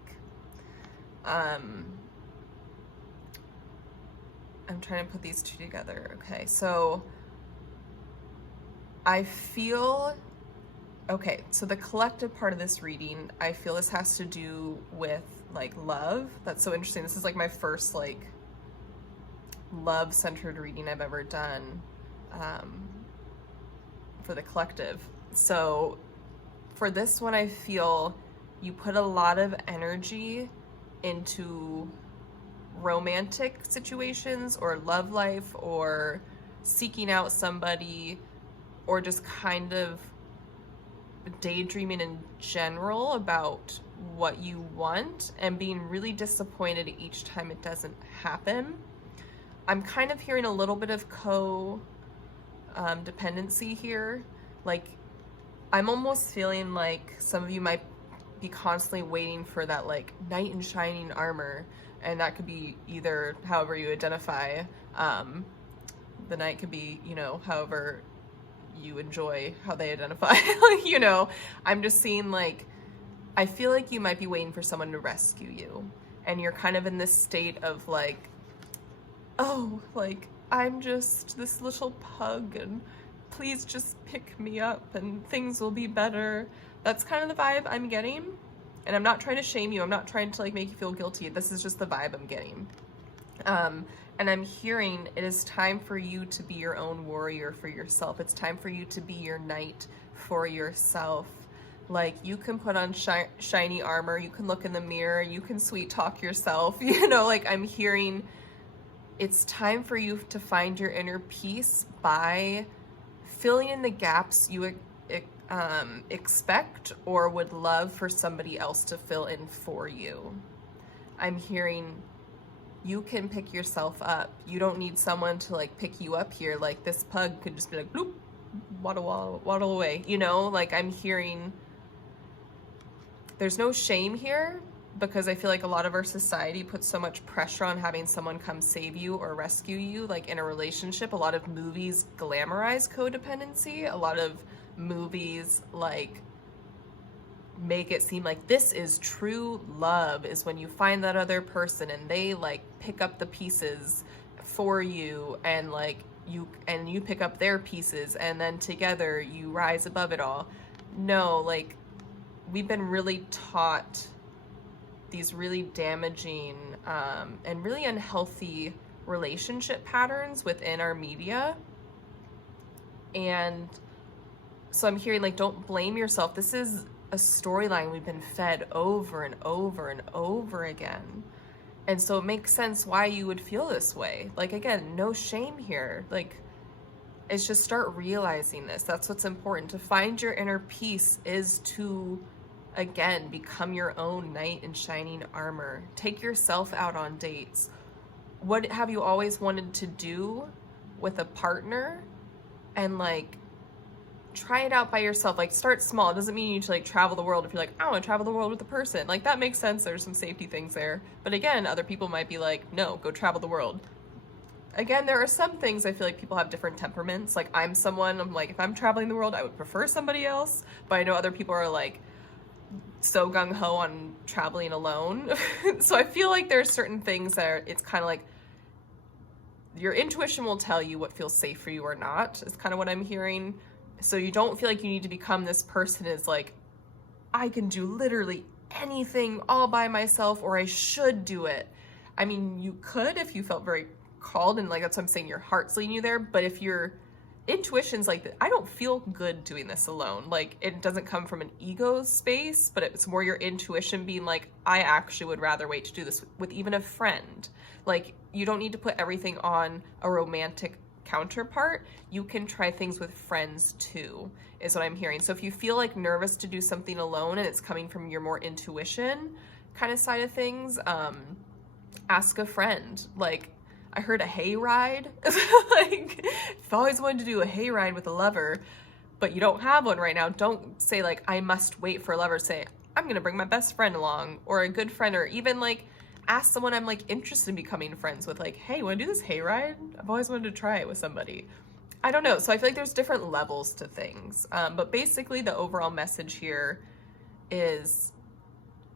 I'm trying to put these 2 together. Okay, so I feel, okay, so the collective part of this reading, I feel this has to do with like love. That's so interesting. This is like my first like love-centered reading I've ever done for the collective. So for this one, I feel you put a lot of energy into romantic situations or love life or seeking out somebody or just kind of daydreaming in general about what you want and being really disappointed each time it doesn't happen. I'm kind of hearing a little bit of dependency here. Like, I'm almost feeling like some of you might be constantly waiting for that like knight in shining armor, and that could be either however you identify. The knight could be, you know, however you enjoy how they identify. You know, I'm just seeing like, I feel like you might be waiting for someone to rescue you, and you're kind of in this state of like, oh, like, I'm just this little pug and please just pick me up and things will be better. That's kind of the vibe I'm getting. And I'm not trying to shame you. I'm not trying to like make you feel guilty. This is just the vibe I'm getting. And I'm hearing it is time for you to be your own warrior for yourself. It's time for you to be your knight for yourself. Like, you can put on shiny armor. You can look in the mirror. You can sweet talk yourself. You know, like, I'm hearing it's time for you to find your inner peace by filling in the gaps you expect or would love for somebody else to fill in for you. I'm hearing you can pick yourself up. You don't need someone to like pick you up here. Like, this pug could just be like, bloop, waddle away. You know, like, I'm hearing there's no shame here, because I feel like a lot of our society puts so much pressure on having someone come save you or rescue you, like in a relationship. A lot of movies glamorize codependency. A lot of movies like make it seem like this is true love, is when you find that other person and they like pick up the pieces for you, and like you pick up their pieces, and then together you rise above it all. No, like, we've been really taught these really damaging and really unhealthy relationship patterns within our media. And so I'm hearing like, don't blame yourself. This is a storyline we've been fed over and over and over again. And so it makes sense why you would feel this way. Like, again, no shame here. Like, it's just start realizing this. That's what's important. To find your inner peace is to, again, become your own knight in shining armor. Take yourself out on dates. what have you always wanted to do with a partner, and like try it out by yourself. Like start small. It doesn't mean you need to like travel the world if you're like, I want to travel the world with a person. Like that makes sense. There's some safety things there. But again, other people might be like, no, go travel the world. Again, there are some things I feel like people have different temperaments. Like I'm like, if I'm traveling the world, I would prefer somebody else. But I know other people are like so gung-ho on traveling alone. So I feel like there's certain things that it's kind of like your intuition will tell you what feels safe for you or not, is kind of what I'm hearing. So you don't feel like you need to become this person is like, I can do literally anything all by myself, or I should do it. I mean, you could if you felt very called, and like that's what I'm saying, your heart's leading you there. But if your intuition's like, I don't feel good doing this alone, like it doesn't come from an ego space, but it's more your intuition being like, I actually would rather wait to do this with even a friend. Like you don't need to put everything on a romantic counterpart. You can try things with friends too, is what I'm hearing. So if you feel like nervous to do something alone and it's coming from your more intuition kind of side of things, ask a friend. Like I heard a hayride. Like if you always wanted to do a hayride with a lover, but you don't have one right now, don't say like, I must wait for a lover. Say, I'm gonna bring my best friend along, or a good friend, or even like ask someone I'm like interested in becoming friends with, like, hey, wanna do this hayride? I've always wanted to try it with somebody. I don't know. So I feel like there's different levels to things. But basically the overall message here is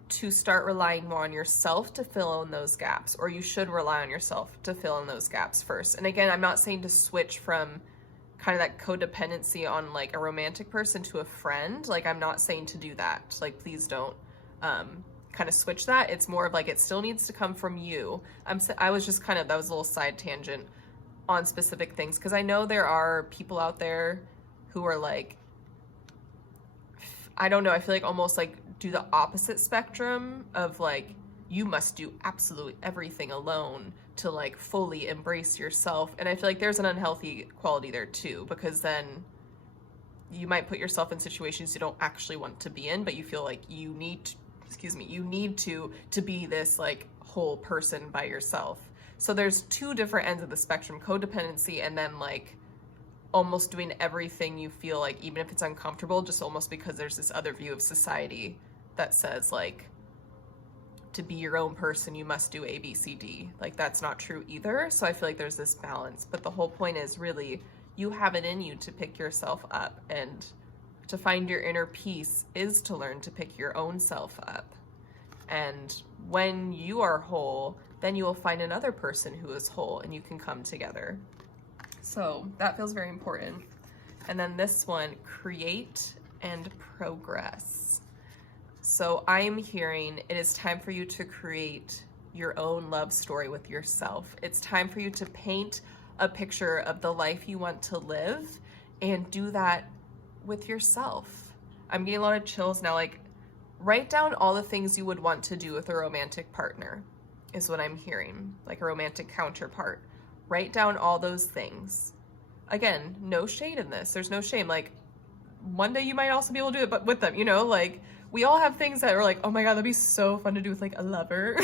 to start relying more on yourself to fill in those gaps, or you should rely on yourself to fill in those gaps first. And again, I'm not saying to switch from kind of that codependency on like a romantic person to a friend. Like I'm not saying to do that. Like please don't kind of switch that. It's more of like, it still needs to come from you. I was just kind of, that was a little side tangent on specific things, because I know there are people out there who are like, I don't know, I feel like almost like do the opposite spectrum of like, you must do absolutely everything alone to like fully embrace yourself. And I feel like there's an unhealthy quality there too, because then you might put yourself in situations you don't actually want to be in, but you feel like you need to be this like whole person by yourself. So there's two different ends of the spectrum, codependency and then like almost doing everything you feel like, even if it's uncomfortable, just almost because there's this other view of society that says like, to be your own person, you must do A, B, C, D. Like that's not true either. So I feel like there's this balance, but the whole point is really, you have it in you to pick yourself up, and to find your inner peace is to learn to pick your own self up. And when you are whole, then you will find another person who is whole and you can come together. So that feels very important. And then this one, create and progress. So I am hearing it is time for you to create your own love story with yourself. It's time for you to paint a picture of the life you want to live, and do that with yourself. I'm getting a lot of chills now. Like, write down all the things you would want to do with a romantic partner, is what I'm hearing, like a romantic counterpart. Write down all those things. Again, no shade in this. There's no shame. Like, one day you might also be able to do it, but with them, you know, like we all have things that are like, oh my God, that'd be so fun to do with like a lover.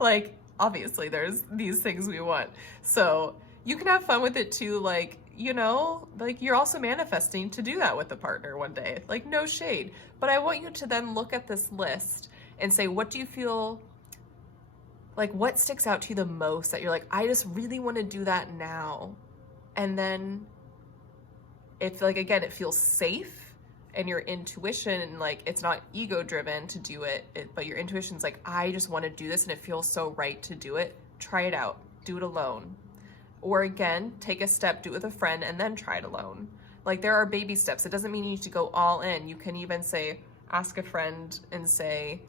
Like, obviously there's these things we want. So you can have fun with it too. Like, you know, like you're also manifesting to do that with a partner one day, like no shade. But I want you to then look at this list and say, what do you feel like, what sticks out to you the most that you're like, I just really want to do that now. And then it's like, again, it feels safe, and your intuition, like it's not ego driven to do it, but your intuition's like, I just want to do this and it feels so right to do it. Try it out, do it alone. Or again, take a step, do it with a friend, and then try it alone. Like there are baby steps. It doesn't mean you need to go all in. You can even say, ask a friend and say,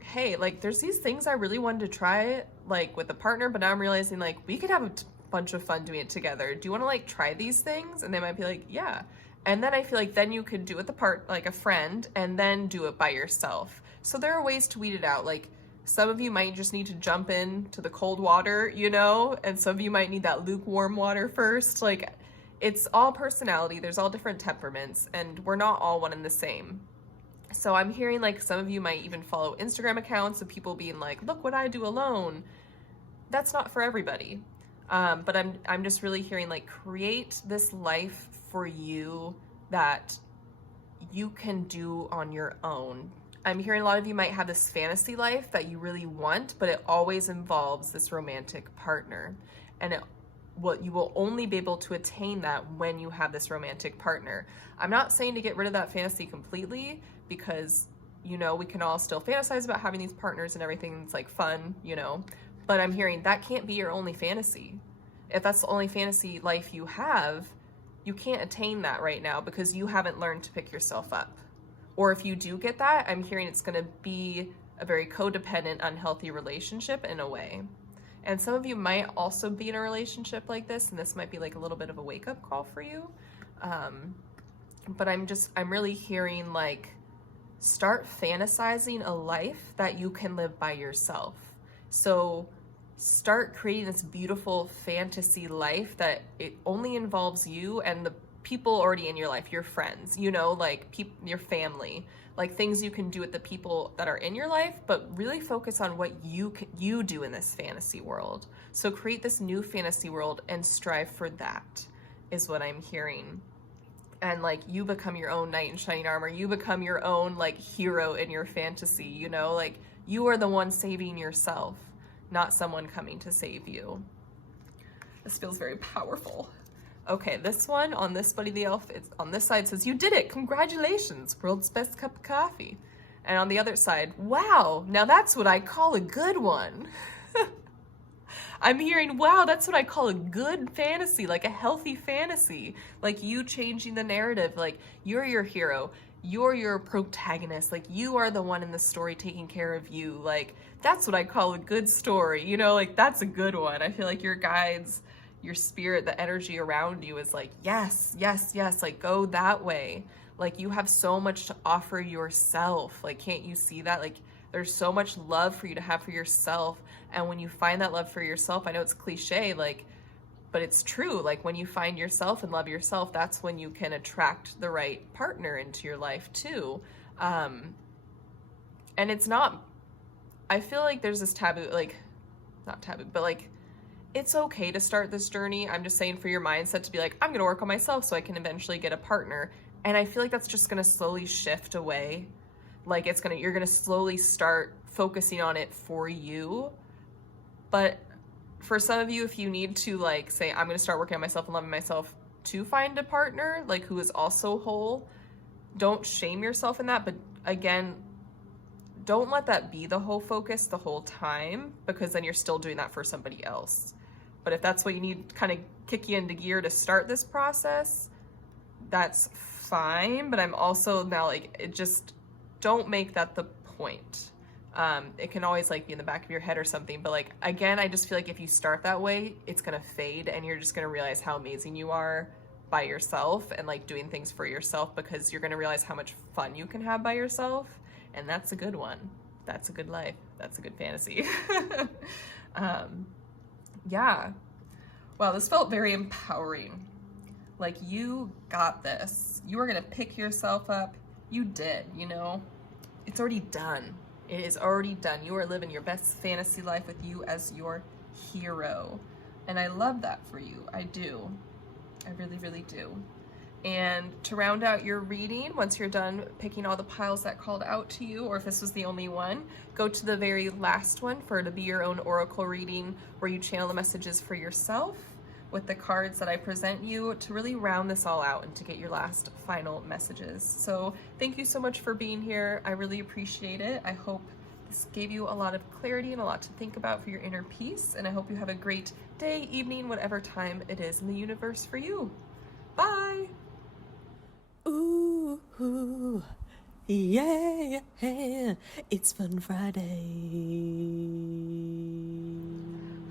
hey, like there's these things I really wanted to try like with a partner, but now I'm realizing like we could have a bunch of fun doing it together. Do you want to like try these things? And they might be like, yeah. And then I feel like then you could do it with like a friend, and then do it by yourself. So there are ways to weed it out. Like some of you might just need to jump in to the cold water, you know, and some of you might need that lukewarm water first. Like it's all personality. There's all different temperaments, and we're not all one and the same. So I'm hearing like some of you might even follow Instagram accounts of people being like, look what I do alone. that's not for everybody. But I'm just really hearing like create this life for you that you can do on your own. I'm hearing a lot of you might have this fantasy life that you really want, but it always involves this romantic partner. And you will only be able to attain that when you have this romantic partner. I'm not saying to get rid of that fantasy completely, because, you know, we can all still fantasize about having these partners and everything. It's like fun, you know, but I'm hearing that can't be your only fantasy. If that's the only fantasy life you have, you can't attain that right now because you haven't learned to pick yourself up. Or if you do get that, I'm hearing it's going to be a very codependent, unhealthy relationship in a way. And some of you might also be in a relationship like this, and this might be like a little bit of a wake-up call for you. But I'm really hearing like, start fantasizing a life that you can live by yourself. So start creating this beautiful fantasy life that it only involves you and the people already in your life, your friends, you know, like your family, like things you can do with the people that are in your life, but really focus on what you do in this fantasy world. So create this new fantasy world and strive for that, is what I'm hearing. And like, you become your own knight in shining armor. You become your own like hero in your fantasy, you know, like you are the one saving yourself, not someone coming to save you. This feels very powerful. Okay, this one on this Buddy the Elf, it's on this side says, you did it, congratulations, world's best cup of coffee. And on the other side, wow, now that's what I call a good one. I'm hearing, wow, that's what I call a good fantasy, like a healthy fantasy. Like you changing the narrative, like you're your hero, you're your protagonist, like you are the one in the story taking care of you. Like that's what I call a good story, you know, like that's a good one. I feel like your guides, your spirit, the energy around you is like, yes, yes, yes, like go that way. Like you have so much to offer yourself. Like, can't you see that? Like there's so much love for you to have for yourself. And when you find that love for yourself, I know it's cliche, like, but it's true. Like when you find yourself and love yourself, that's when you can attract the right partner into your life too. And it's not, I feel like there's this taboo, like not taboo, but like, it's okay to start this journey. I'm just saying for your mindset to be like, I'm going to work on myself so I can eventually get a partner. And I feel like that's just going to slowly shift away. Like you're going to slowly start focusing on it for you. But for some of you, if you need to like say, I'm going to start working on myself and loving myself to find a partner, like who is also whole, don't shame yourself in that. But again, don't let that be the whole focus the whole time, because then you're still doing that for somebody else. But if that's what you need to kind of kick you into gear to start this process, that's fine. But I'm also now like, it just, don't make that the point. It can always like be in the back of your head or something. But like, again, I just feel like if you start that way, it's going to fade and you're just going to realize how amazing you are by yourself and like doing things for yourself, because you're going to realize how much fun you can have by yourself. And that's a good one. That's a good life. That's a good fantasy. Yeah. Wow, this felt very empowering. Like you got this. You are going to pick yourself up. You did, you know, it's already done. It is already done. You are living your best fantasy life with you as your hero. And I love that for you. I do. I really, really do. And to round out your reading, once you're done picking all the piles that called out to you, or if this was the only one, go to the very last one for it to be your own oracle reading, where you channel the messages for yourself with the cards that I present you to really round this all out and to get your last final messages. So thank you so much for being here. I really appreciate it. I hope this gave you a lot of clarity and a lot to think about for your inner peace. And I hope you have a great day, evening, whatever time it is in the universe for you. Bye. Ooh, yeah, it's Fun Friday.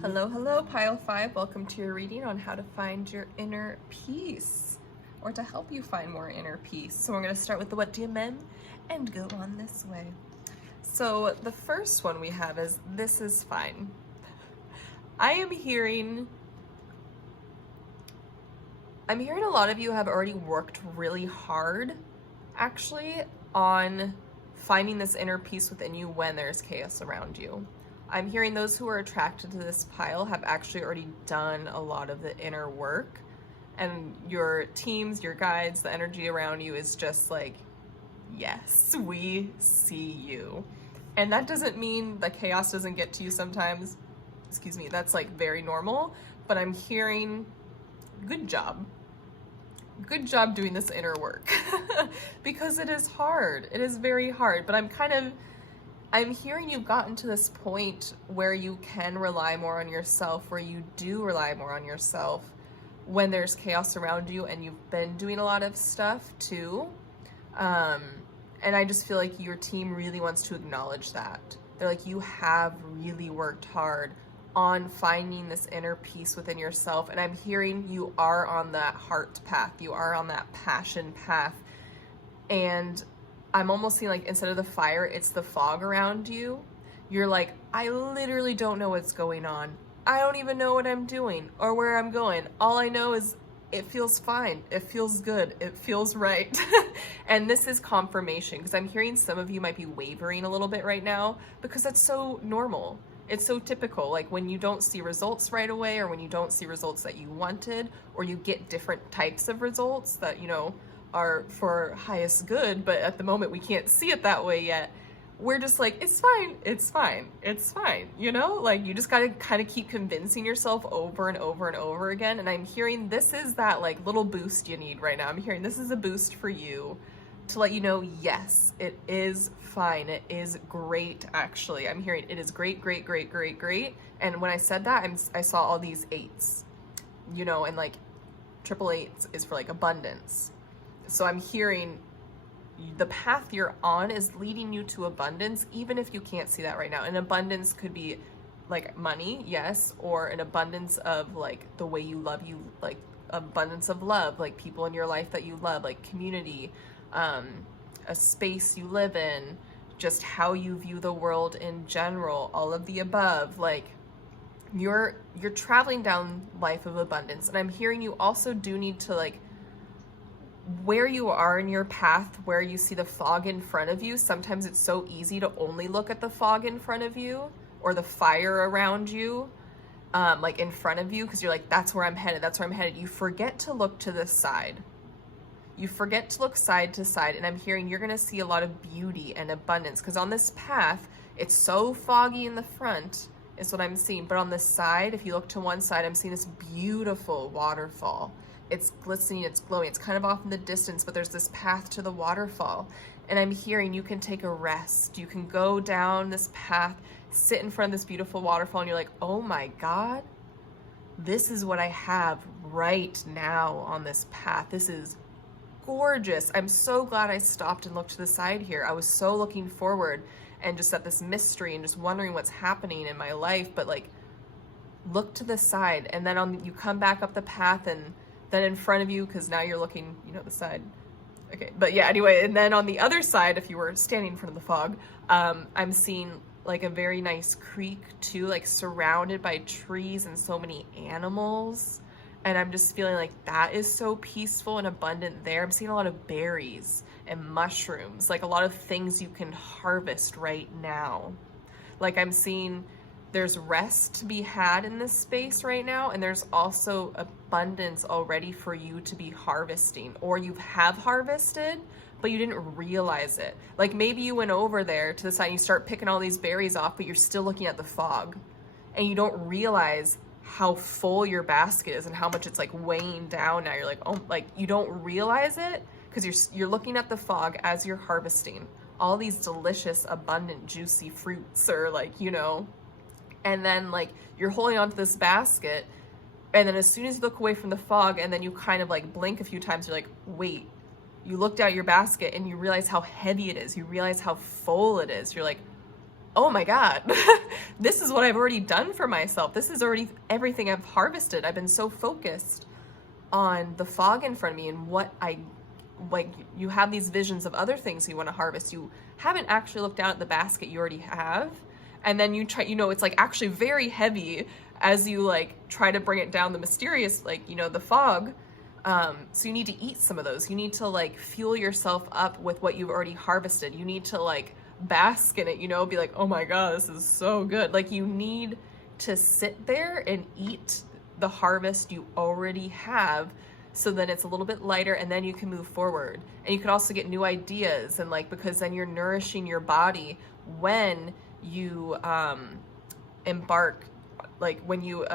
Hello, hello, Pile 5. Welcome to your reading on how to find your inner peace, or to help you find more inner peace. So we're going to start with the what do you men and go on this way. So the first one we have is, this is fine. I am hearing a lot of you have already worked really hard, actually, on finding this inner peace within you when there's chaos around you. I'm hearing those who are attracted to this pile have actually already done a lot of the inner work, and your teams, your guides, the energy around you is just like, yes, we see you. And that doesn't mean the chaos doesn't get to you sometimes. Excuse me, that's like very normal, but I'm hearing good job. Good job doing this inner work because it is hard. It is very hard, but I'm hearing you've gotten to this point where you can rely more on yourself, where you do rely more on yourself when there's chaos around you, and you've been doing a lot of stuff too. And I just feel like your team really wants to acknowledge that. They're like, you have really worked hard on finding this inner peace within yourself. And I'm hearing you are on that heart path. You are on that passion path. And I'm almost seeing like instead of the fire, it's the fog around you. You're like, I literally don't know what's going on. I don't even know what I'm doing or where I'm going. All I know is it feels fine. It feels good. It feels right. And this is confirmation, because I'm hearing some of you might be wavering a little bit right now, because that's so normal. It's so typical. Like when you don't see results right away, or when you don't see results that you wanted, or you get different types of results that, you know, are for highest good, but at the moment we can't see it that way yet. We're just like, it's fine, it's fine, it's fine, you know? Like, you just gotta kind of keep convincing yourself over and over and over again. And I'm hearing this is that like little boost you need right now. I'm hearing this is a boost for you to let you know, yes, it is fine. It is great, actually. I'm hearing it is great, great, great, great, great. And when I said that, I saw all these eights, you know, and like triple eights is for like abundance. So I'm hearing the path you're on is leading you to abundance, even if you can't see that right now. And abundance could be like money, yes, or an abundance of like the way you love, you like abundance of love, like people in your life that you love, like community, a space you live in, just how you view the world in general, all of the above. Like you're traveling down life of abundance. And I'm hearing you also do need to like, where you are in your path, where you see the fog in front of you, sometimes it's so easy to only look at the fog in front of you or the fire around you, like in front of you, because you're like, that's where I'm headed, that's where I'm headed. You forget to look to the side. You forget to look side to side, and I'm hearing you're going to see a lot of beauty and abundance, because on this path, it's so foggy in the front, is what I'm seeing, but on the side, if you look to one side, I'm seeing this beautiful waterfall. It's glistening, it's glowing, it's kind of off in the distance, but there's this path to the waterfall. And I'm hearing you can take a rest. You can go down this path, sit in front of this beautiful waterfall, and you're like, oh my God, this is what I have right now on this path. This is gorgeous. I'm so glad I stopped and looked to the side here. I was so looking forward and just at this mystery and just wondering what's happening in my life, but like, look to the side, and then you come back up the path, and then in front of you, because now you're looking, you know, the side. Okay, but yeah, anyway, and then on the other side, if you were standing in front of the fog, I'm seeing like a very nice creek too, like surrounded by trees and so many animals. And I'm just feeling like that is so peaceful and abundant there. I'm seeing a lot of berries and mushrooms, like a lot of things you can harvest right now. Like I'm seeing there's rest to be had in this space right now, and there's also abundance already for you to be harvesting, or you have harvested, but you didn't realize it. Like maybe you went over there to the side and you start picking all these berries off, but you're still looking at the fog, and you don't realize how full your basket is and how much it's like weighing down now. You're like, oh, like you don't realize it because you're looking at the fog as you're harvesting all these delicious, abundant, juicy fruits, or like, you know, and then like you're holding onto this basket, and then as soon as you look away from the fog and then you kind of like blink a few times, you're like, wait, you looked at your basket and you realize how heavy it is. You realize how full it is. You're like, oh my God, this is what I've already done for myself. This is already everything I've harvested. I've been so focused on the fog in front of me and what like you have these visions of other things you want to harvest. You haven't actually looked down at the basket you already have. And then you try, you know, it's like actually very heavy as you like try to bring it down the mysterious, like, you know, the fog. So you need to eat some of those. You need to like fuel yourself up with what you've already harvested. You need to like bask in it, you know, be like, oh my God, this is so good. Like, you need to sit there and eat the harvest you already have, so then it's a little bit lighter, and then you can move forward. And you can also get new ideas, and like, because then you're nourishing your body when you embark, like when you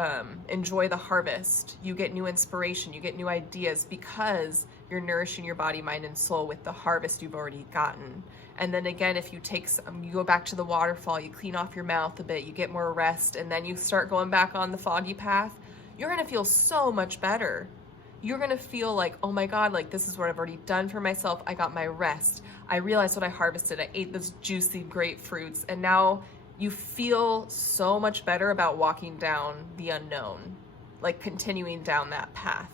enjoy the harvest, you get new inspiration, you get new ideas, because you're nourishing your body, mind, and soul with the harvest you've already gotten. And then again, if you take some, you go back to the waterfall, you clean off your mouth a bit, you get more rest, and then you start going back on the foggy path, you're gonna feel so much better. You're gonna feel like, oh my God, like this is what I've already done for myself. I got my rest. I realized what I harvested. I ate those juicy grapefruits, and now you feel so much better about walking down the unknown, like continuing down that path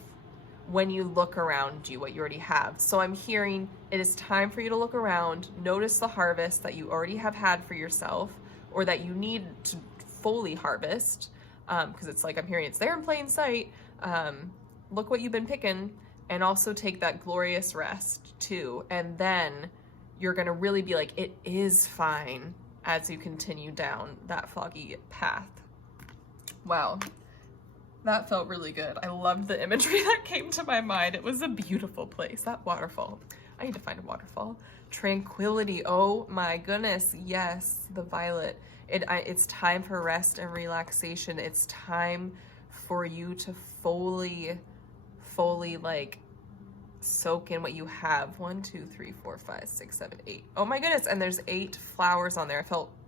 when you look around you, what you already have. So I'm hearing it is time for you to look around, notice the harvest that you already have had for yourself, or that you need to fully harvest, because it's like, I'm hearing it's there in plain sight. Look what you've been picking, and also take that glorious rest too. And then you're gonna really be like, it is fine, as you continue down that foggy path. Wow, that felt really good. I loved the imagery that came to my mind. It was a beautiful place, that waterfall. I need to find a waterfall. Tranquility, oh my goodness, yes, the violet. It's time for rest and relaxation. It's time for you to fully like soak in what you have. 1, 2, 3, 4, 5, 6, 7, 8. Oh my goodness, and there's 8 flowers on there.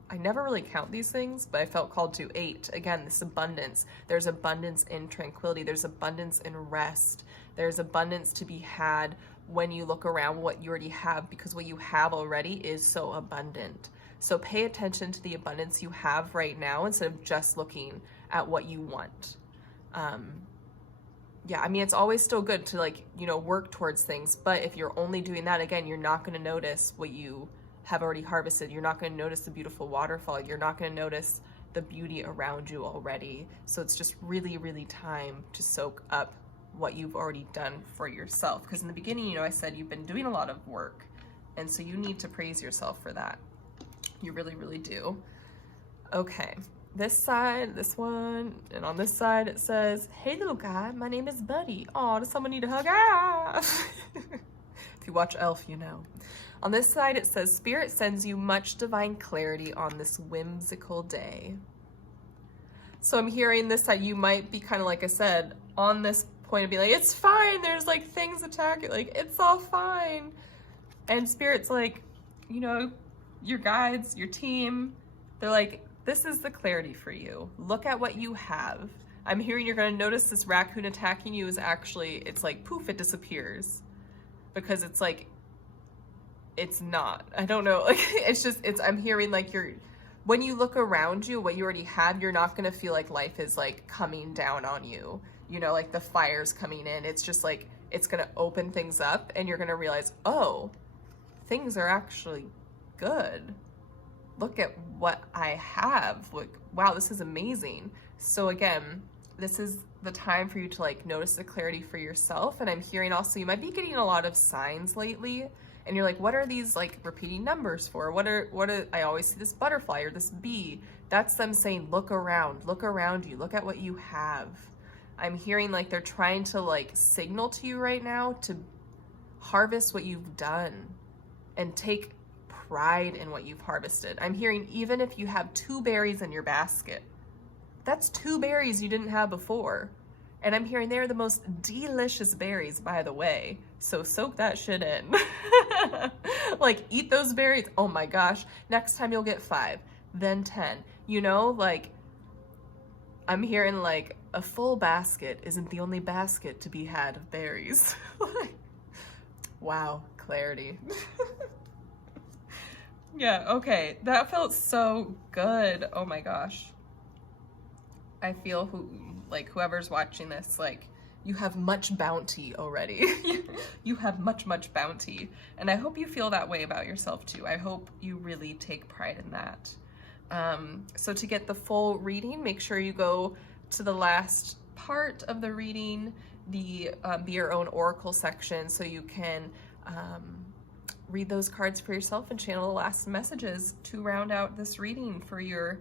I never really count these things, but I felt called to 8. Again, this abundance. There's abundance in tranquility. There's abundance in rest. There's abundance to be had when you look around what you already have, because what you have already is so abundant. So pay attention to the abundance you have right now instead of just looking at what you want. Yeah, I mean, it's always still good to, like, you know, work towards things, but if you're only doing that, again, you're not going to notice what you have already harvested. You're not going to notice the beautiful waterfall. You're not going to notice the beauty around you already. So it's just really, really time to soak up what you've already done for yourself. Because in the beginning, you know, I said you've been doing a lot of work, and so you need to praise yourself for that. You really, really do. Okay. This side, this one, and on this side it says, hey little guy, my name is Buddy. Aw, does someone need a hug? Ah! If you watch Elf, you know. On this side it says, Spirit sends you much divine clarity on this whimsical day. So I'm hearing this side, you might be kind of, like I said, on this point of being like, it's fine, there's like things attacking, like it's all fine. And Spirit's like, you know, your guides, your team, they're like, this is the clarity for you. Look at what you have. I'm hearing you're gonna notice this raccoon attacking you is actually, it's like, poof, it disappears. Because it's like, it's not. I don't know, like, I'm hearing like when you look around you, what you already have, you're not gonna feel like life is like coming down on you. You know, like the fire's coming in. It's just like, it's gonna open things up, and you're gonna realize, oh, things are actually good. Look at what I have. Like, wow, this is amazing. So again, this is the time for you to like notice the clarity for yourself. And I'm hearing also, you might be getting a lot of signs lately, and you're like, what are these like repeating numbers for? What are, I always see this butterfly or this bee. That's them saying, look around you, look at what you have. I'm hearing like they're trying to like signal to you right now to harvest what you've done and take pride in what you've harvested. I'm hearing even if you have 2 berries in your basket, that's 2 berries you didn't have before. And I'm hearing they're the most delicious berries, by the way. So soak that shit in. Like, eat those berries. Oh my gosh. Next time you'll get 5, then 10. You know, like, I'm hearing like a full basket isn't the only basket to be had of berries. Wow, clarity. Yeah, okay. That felt so good. Oh my gosh. I feel whoever's watching this, like, you have much bounty already. You have much, much bounty. And I hope you feel that way about yourself too. I hope you really take pride in that. So to get the full reading, make sure you go to the last part of the reading, the Be Your Own Oracle section, so you can read those cards for yourself and channel the last messages to round out this reading for your,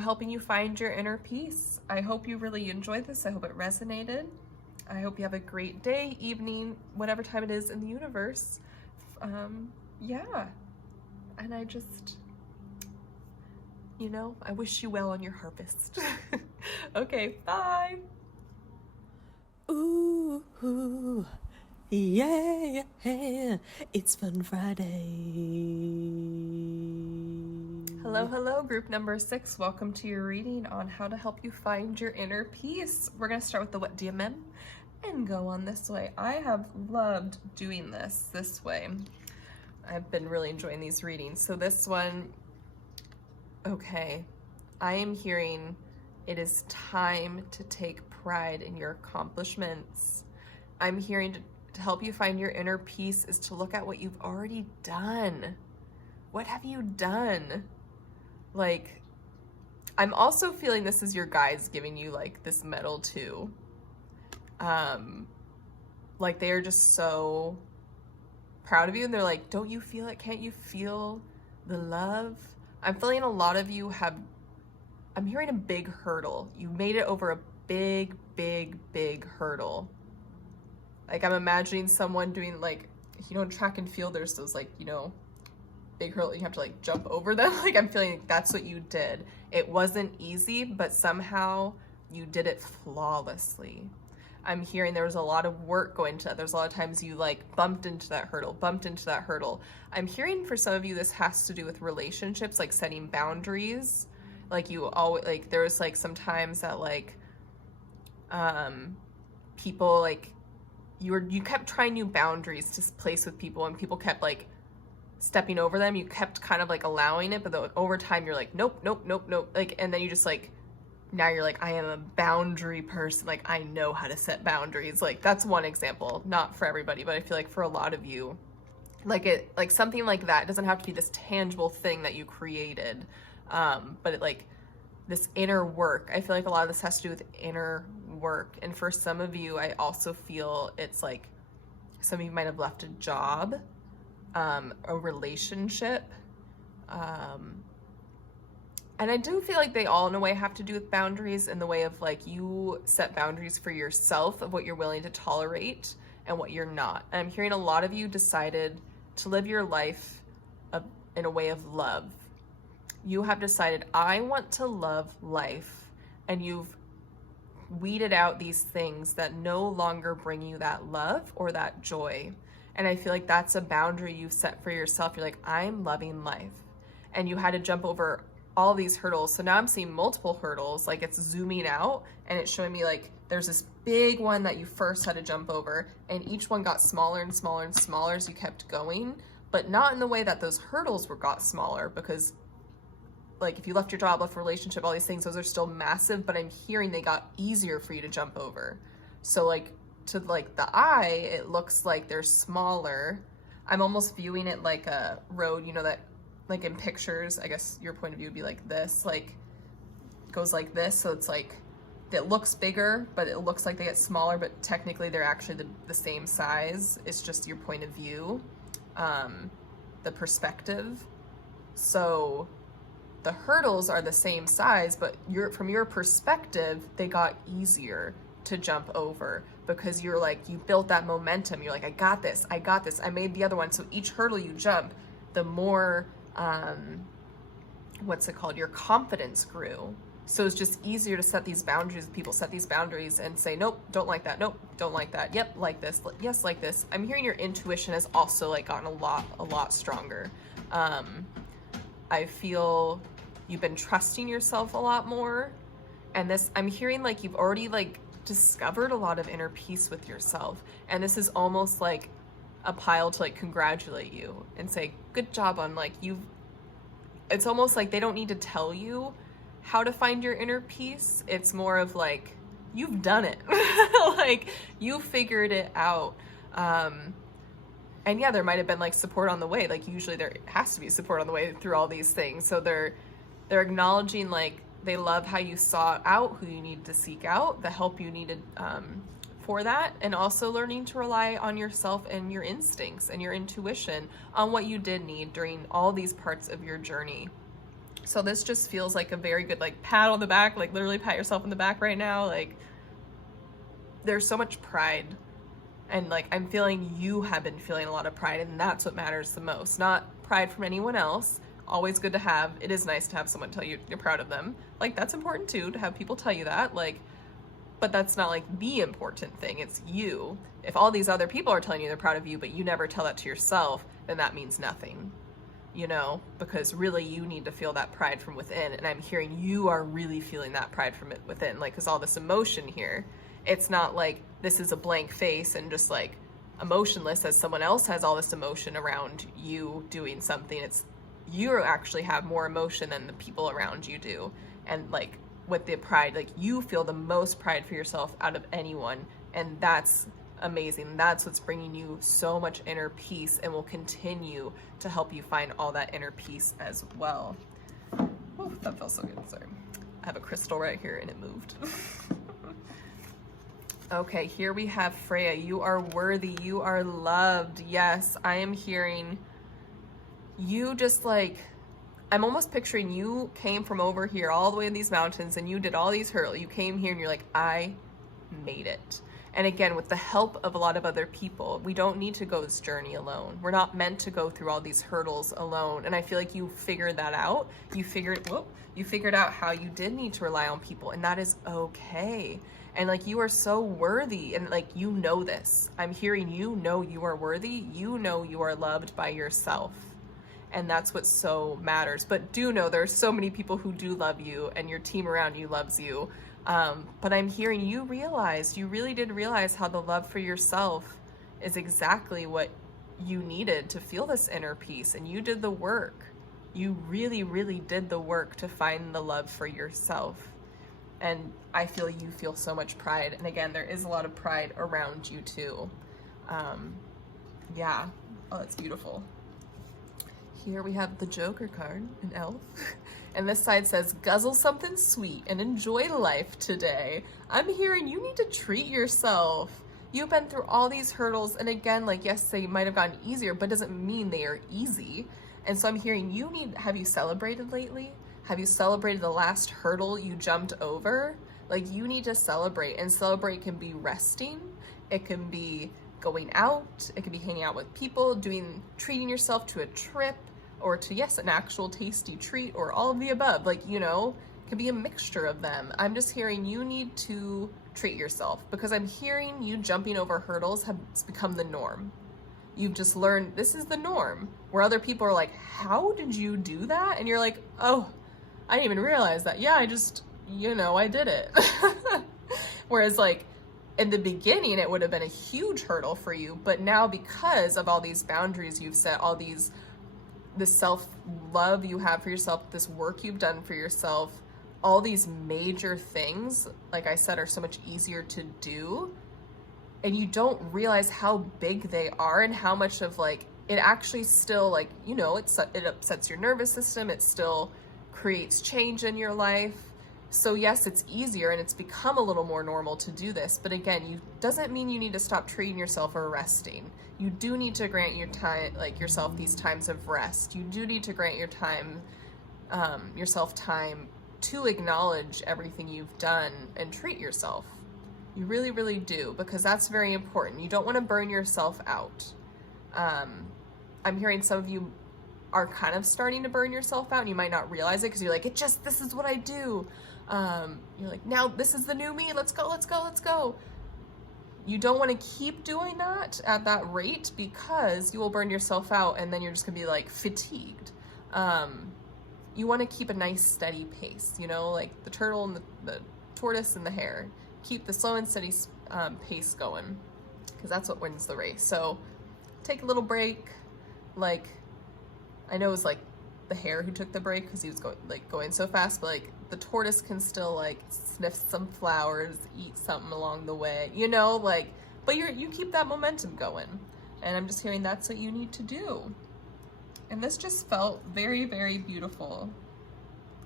helping you find your inner peace. I hope you really enjoyed this. I hope it resonated. I hope you have a great day, evening, whatever time it is in the universe. Yeah. And I just, I wish you well on your harvest. Okay, bye. Ooh, yeah, it's Fun Friday. Hello, group number 6. Welcome to your reading on how to help you find your inner peace. We're going to start with the what DMM and go on this way. I have loved doing this way. I've been really enjoying these readings. So this one, okay, I am hearing it is time to take pride in your accomplishments. I'm hearing to help you find your inner peace is to look at what you've already done. What have you done? Like, I'm also feeling this is your guides giving you like this medal too. Like they are just so proud of you and they're like, don't you feel it? Can't you feel the love? I'm feeling a lot of you I'm hearing a big hurdle. You made it over a big hurdle. Like I'm imagining someone doing like, track and field, there's those like, big hurdle, you have to like jump over them. Like I'm feeling like that's what you did. It wasn't easy, but somehow you did it flawlessly. I'm hearing there was a lot of work going into that. There's a lot of times you like bumped into that hurdle. I'm hearing for some of you, this has to do with relationships, like setting boundaries. Like you always, like there was like sometimes that like, people like, you kept trying new boundaries to place with people and people kept like stepping over them. You kept kind of like allowing it, but over time you're like, nope. Like, and then you just like, now you're like, I am a boundary person. Like I know how to set boundaries. Like that's one example, not for everybody, but I feel like for a lot of you, like something like that, it doesn't have to be this tangible thing that you created. But it like this inner work, I feel like a lot of this has to do with inner work. And for some of you, I also feel it's like some of you might have left a job, a relationship, and I do feel like they all in a way have to do with boundaries in the way of like you set boundaries for yourself of what you're willing to tolerate and what you're not. And I'm hearing a lot of you decided to live your life in a way of love. You have decided, I want to love life, and you've weeded out these things that no longer bring you that love or that joy. And I feel like that's a boundary you've set for yourself. You're like, I'm loving life. And you had to jump over all these hurdles. So now I'm seeing multiple hurdles, like it's zooming out and it's showing me like there's this big one that you first had to jump over, and each one got smaller and smaller and smaller as you kept going, but not in the way that those hurdles got smaller, because like if you left your job, left a relationship, all these things, those are still massive, but I'm hearing they got easier for you to jump over. So like to like the eye, it looks like they're smaller. I'm almost viewing it like a road, that like in pictures, I guess your point of view would be like this, like goes like this. So it's like, it looks bigger, but it looks like they get smaller, but technically they're actually the same size. It's just your point of view, the perspective. So the hurdles are the same size, but from your perspective, they got easier to jump over because you're like, you built that momentum. You're like, I got this. I made the other one. So each hurdle you jump, the more, your confidence grew. So it's just easier to set these boundaries. People set these boundaries and say, nope, don't like that. Nope, don't like that. Yep, like this. Yes, like this. I'm hearing your intuition has also like gotten a lot stronger. I feel you've been trusting yourself a lot more. And this, I'm hearing like you've already like discovered a lot of inner peace with yourself. And this is almost like a pile to like congratulate you and say, good job on like it's almost like they don't need to tell you how to find your inner peace. It's more of like, you've done it. Like you figured it out. And yeah, there might've been like support on the way. Like usually there has to be support on the way through all these things. So they're acknowledging like they love how you sought out who you needed to seek out, the help you needed for that, and also learning to rely on yourself and your instincts and your intuition on what you did need during all these parts of your journey. So this just feels like a very good like pat on the back, like literally pat yourself on the back right now. Like there's so much pride, and like I'm feeling you have been feeling a lot of pride, and that's what matters the most. Not pride from anyone else. Always good to have. It is nice to have someone tell you you're proud of them. Like that's important too, to have people tell you that. Like, but that's not like the important thing. It's you. If all these other people are telling you they're proud of you, but you never tell that to yourself, then that means nothing, you know, because really you need to feel that pride from within. And I'm hearing you are really feeling that pride from it within, like, cause all this emotion here, it's not like this is a blank face and just like emotionless as someone else has all this emotion around you doing something. It's you actually have more emotion than the people around you do. And like with the pride, like you feel the most pride for yourself out of anyone. And that's amazing. That's what's bringing you so much inner peace and will continue to help you find all that inner peace as well. Oh, that felt so good. Sorry. I have a crystal right here and it moved. Okay, here we have Freya. You are worthy. You are loved. Yes, I am hearing you just like, I'm almost picturing you came from over here all the way in these mountains and you did all these hurdles. You came here and you're like, I made it. And again, with the help of a lot of other people, we don't need to go this journey alone. We're not meant to go through all these hurdles alone. And I feel like you figured that out. You figured out how you did need to rely on people, and that is okay. And like, you are so worthy, and like, you know this. I'm hearing you know you are worthy. You know you are loved by yourself. And that's what so matters. But do know there are so many people who do love you, and your team around you loves you. But I'm hearing you really did realize how the love for yourself is exactly what you needed to feel this inner peace. And you did the work. You really, really did the work to find the love for yourself. And I feel you feel so much pride. And again, there is a lot of pride around you too. Yeah. Oh, that's beautiful. Here we have the Joker card, an elf. And this side says, guzzle something sweet and enjoy life today. I'm hearing you need to treat yourself. You've been through all these hurdles. And again, like, yes, they might have gotten easier, but doesn't mean they are easy. And so I'm hearing have you celebrated lately? Have you celebrated the last hurdle you jumped over? Like, you need to celebrate, and celebrate can be resting. It can be going out. It can be hanging out with people, treating yourself to a trip, or to, yes, an actual tasty treat, or all of the above. Like, you know, it can be a mixture of them. I'm just hearing you need to treat yourself, because I'm hearing you jumping over hurdles has become the norm. You've just learned this is the norm, where other people are like, how did you do that? And you're like, oh, I didn't even realize that. Yeah, I just, you know, I did it. Whereas like in the beginning, it would have been a huge hurdle for you. But now, because of all these boundaries you've set, all this self-love you have for yourself, this work you've done for yourself, all these major things, like I said, are so much easier to do. And you don't realize how big they are, and how much of like, it actually still, like, you know, it upsets your nervous system. It still creates change in your life. So yes, it's easier, and it's become a little more normal to do this. But again, doesn't mean you need to stop treating yourself or resting. You do need to grant yourself these times of rest. You do need to grant yourself time to acknowledge everything you've done and treat yourself. You really, really do, because that's very important. You don't want to burn yourself out. I'm hearing some of you are kind of starting to burn yourself out, and you might not realize it because you're like, this is what I do. You're like, now this is the new me. Let's go, let's go, let's go. You don't want to keep doing that at that rate, because you will burn yourself out, and then you're just gonna be like fatigued. You want to keep a nice steady pace, you know, like the turtle and the tortoise and the hare. Keep the slow and steady pace going, because that's what wins the race. So take a little break. Like, I know it was like the hare who took the break because he was going so fast, but like the tortoise can still like sniff some flowers, eat something along the way, you know, like, but you keep that momentum going. And I'm just hearing that's what you need to do. And this just felt very, very beautiful.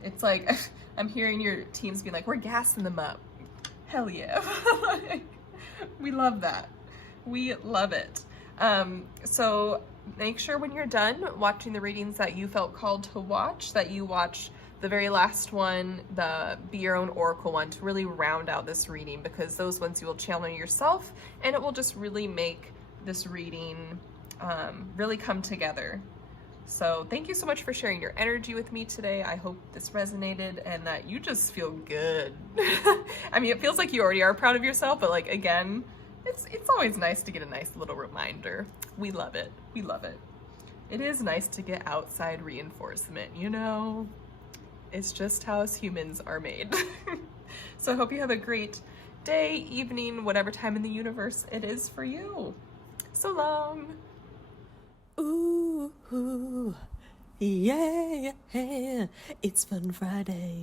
It's like, I'm hearing your teams being like, we're gassing them up. Hell yeah. We love that. We love it. So make sure when you're done watching the readings that you felt called to watch, that you watch the very last one, the Be Your Own Oracle one, to really round out this reading, because those ones you will channel yourself, and it will just really make this reading really come together. So thank you so much for sharing your energy with me today. I hope this resonated and that you just feel good. I mean, it feels like you already are proud of yourself, but like, again, it's always nice to get a nice little reminder. We love it. We love it. It is nice to get outside reinforcement, you know? It's just how us humans are made. So I hope you have a great day, evening, whatever time in the universe it is for you. So long. Ooh, ooh, yeah, yeah, it's Fun Friday.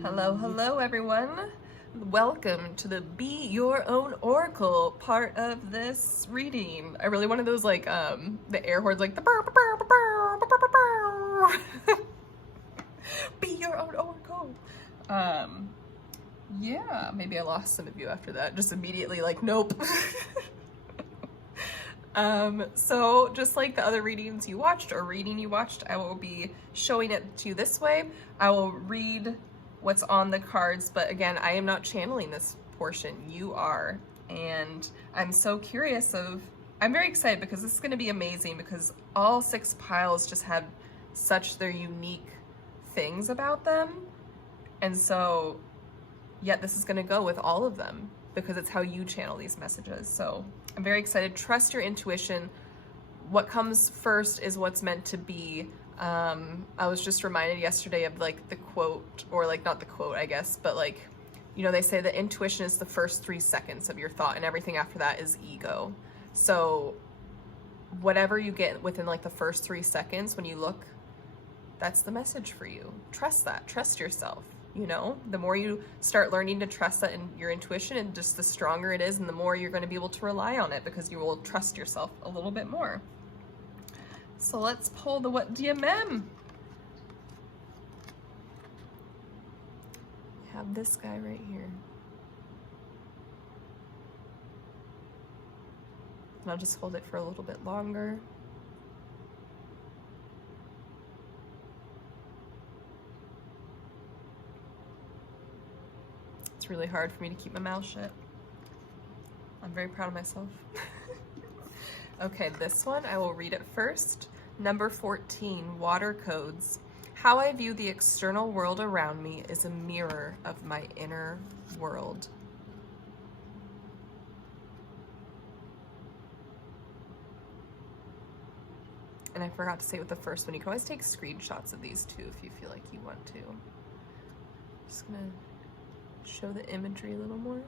Hello, everyone. Welcome to the Be Your Own Oracle part of this reading. I really wanted those, like, the air horns, like the burr, burr, burr, burr, burr, burr, burr. Be Your Own Oracle. Yeah, maybe I lost some of you after that. Just immediately, like, nope. So just like the other readings you watched or reading you watched, I will be showing it to you this way. I will read what's on the cards, but again, I am not channeling this portion. You are. And I'm so curious I'm very excited because this is going to be amazing, because all 6 piles just have such their unique things about them. And so, yet this is going to go with all of them, because it's how you channel these messages. So I'm very excited. Trust your intuition. What comes first is what's meant to be. I was just reminded yesterday of like the quote, or like not the quote, I guess, but like, you know, they say that intuition is the first 3 seconds of your thought, and everything after that is ego. So whatever you get within like the first 3 seconds when you look, that's the message for you. Trust that. Trust yourself. You know, the more you start learning to trust that in your intuition, and just the stronger it is, and the more you're going to be able to rely on it, because you will trust yourself a little bit more. So let's pull the What DMM. I have this guy right here. And I'll just hold it for a little bit longer. It's really hard for me to keep my mouth shut. I'm very proud of myself. Okay, this one, I will read it first. Number 14, Water Codes. How I view the external world around me is a mirror of my inner world. And I forgot to say with the first one, you can always take screenshots of these too if you feel like you want to. Just gonna show the imagery a little more.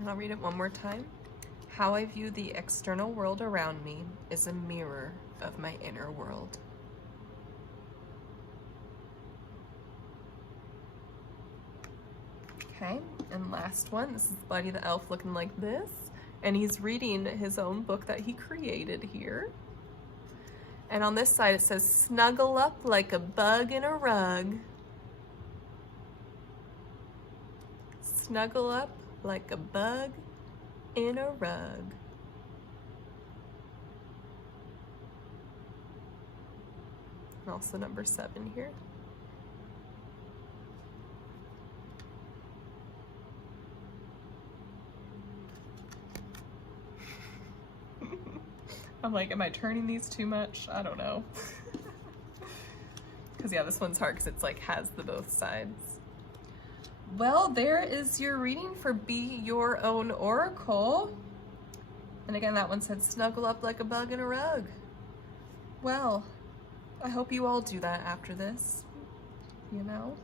And I'll read it one more time. How I view the external world around me is a mirror of my inner world. Okay, and last one. This is Buddy the Elf looking like this. And he's reading his own book that he created here. And on this side it says, snuggle up like a bug in a rug. Snuggle up like a bug in a rug. And also number 7 here. I'm like, am I turning these too much? I don't know. Because yeah, this one's hard because it's like has the both sides. Well, there is your reading for Be Your Own Oracle. And again, that one said snuggle up like a bug in a rug. Well, I hope you all do that after this, you know?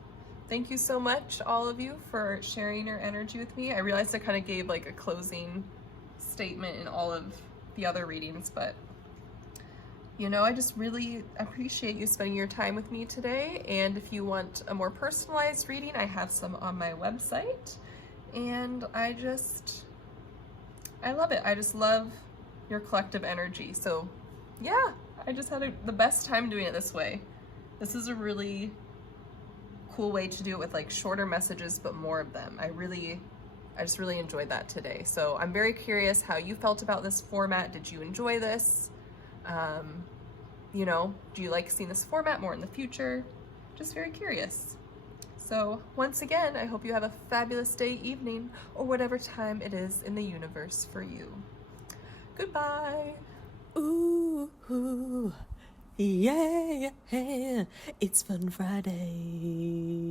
Thank you so much, all of you, for sharing your energy with me. I realized I kind of gave like a closing statement in all of the other readings, but you know, I just really appreciate you spending your time with me today. And if you want a more personalized reading, I have some on my website. And I love it. I just love your collective energy. So yeah, I just had the best time doing it this way. This is a really cool way to do it with like shorter messages, but more of them. I just really enjoyed that today. So I'm very curious how you felt about this format. Did you enjoy this? You know, do you like seeing this format more in the future? Just very curious. So once again, I hope you have a fabulous day, evening, or whatever time it is in the universe for you. Goodbye. Ooh, yeah, it's Fun Friday.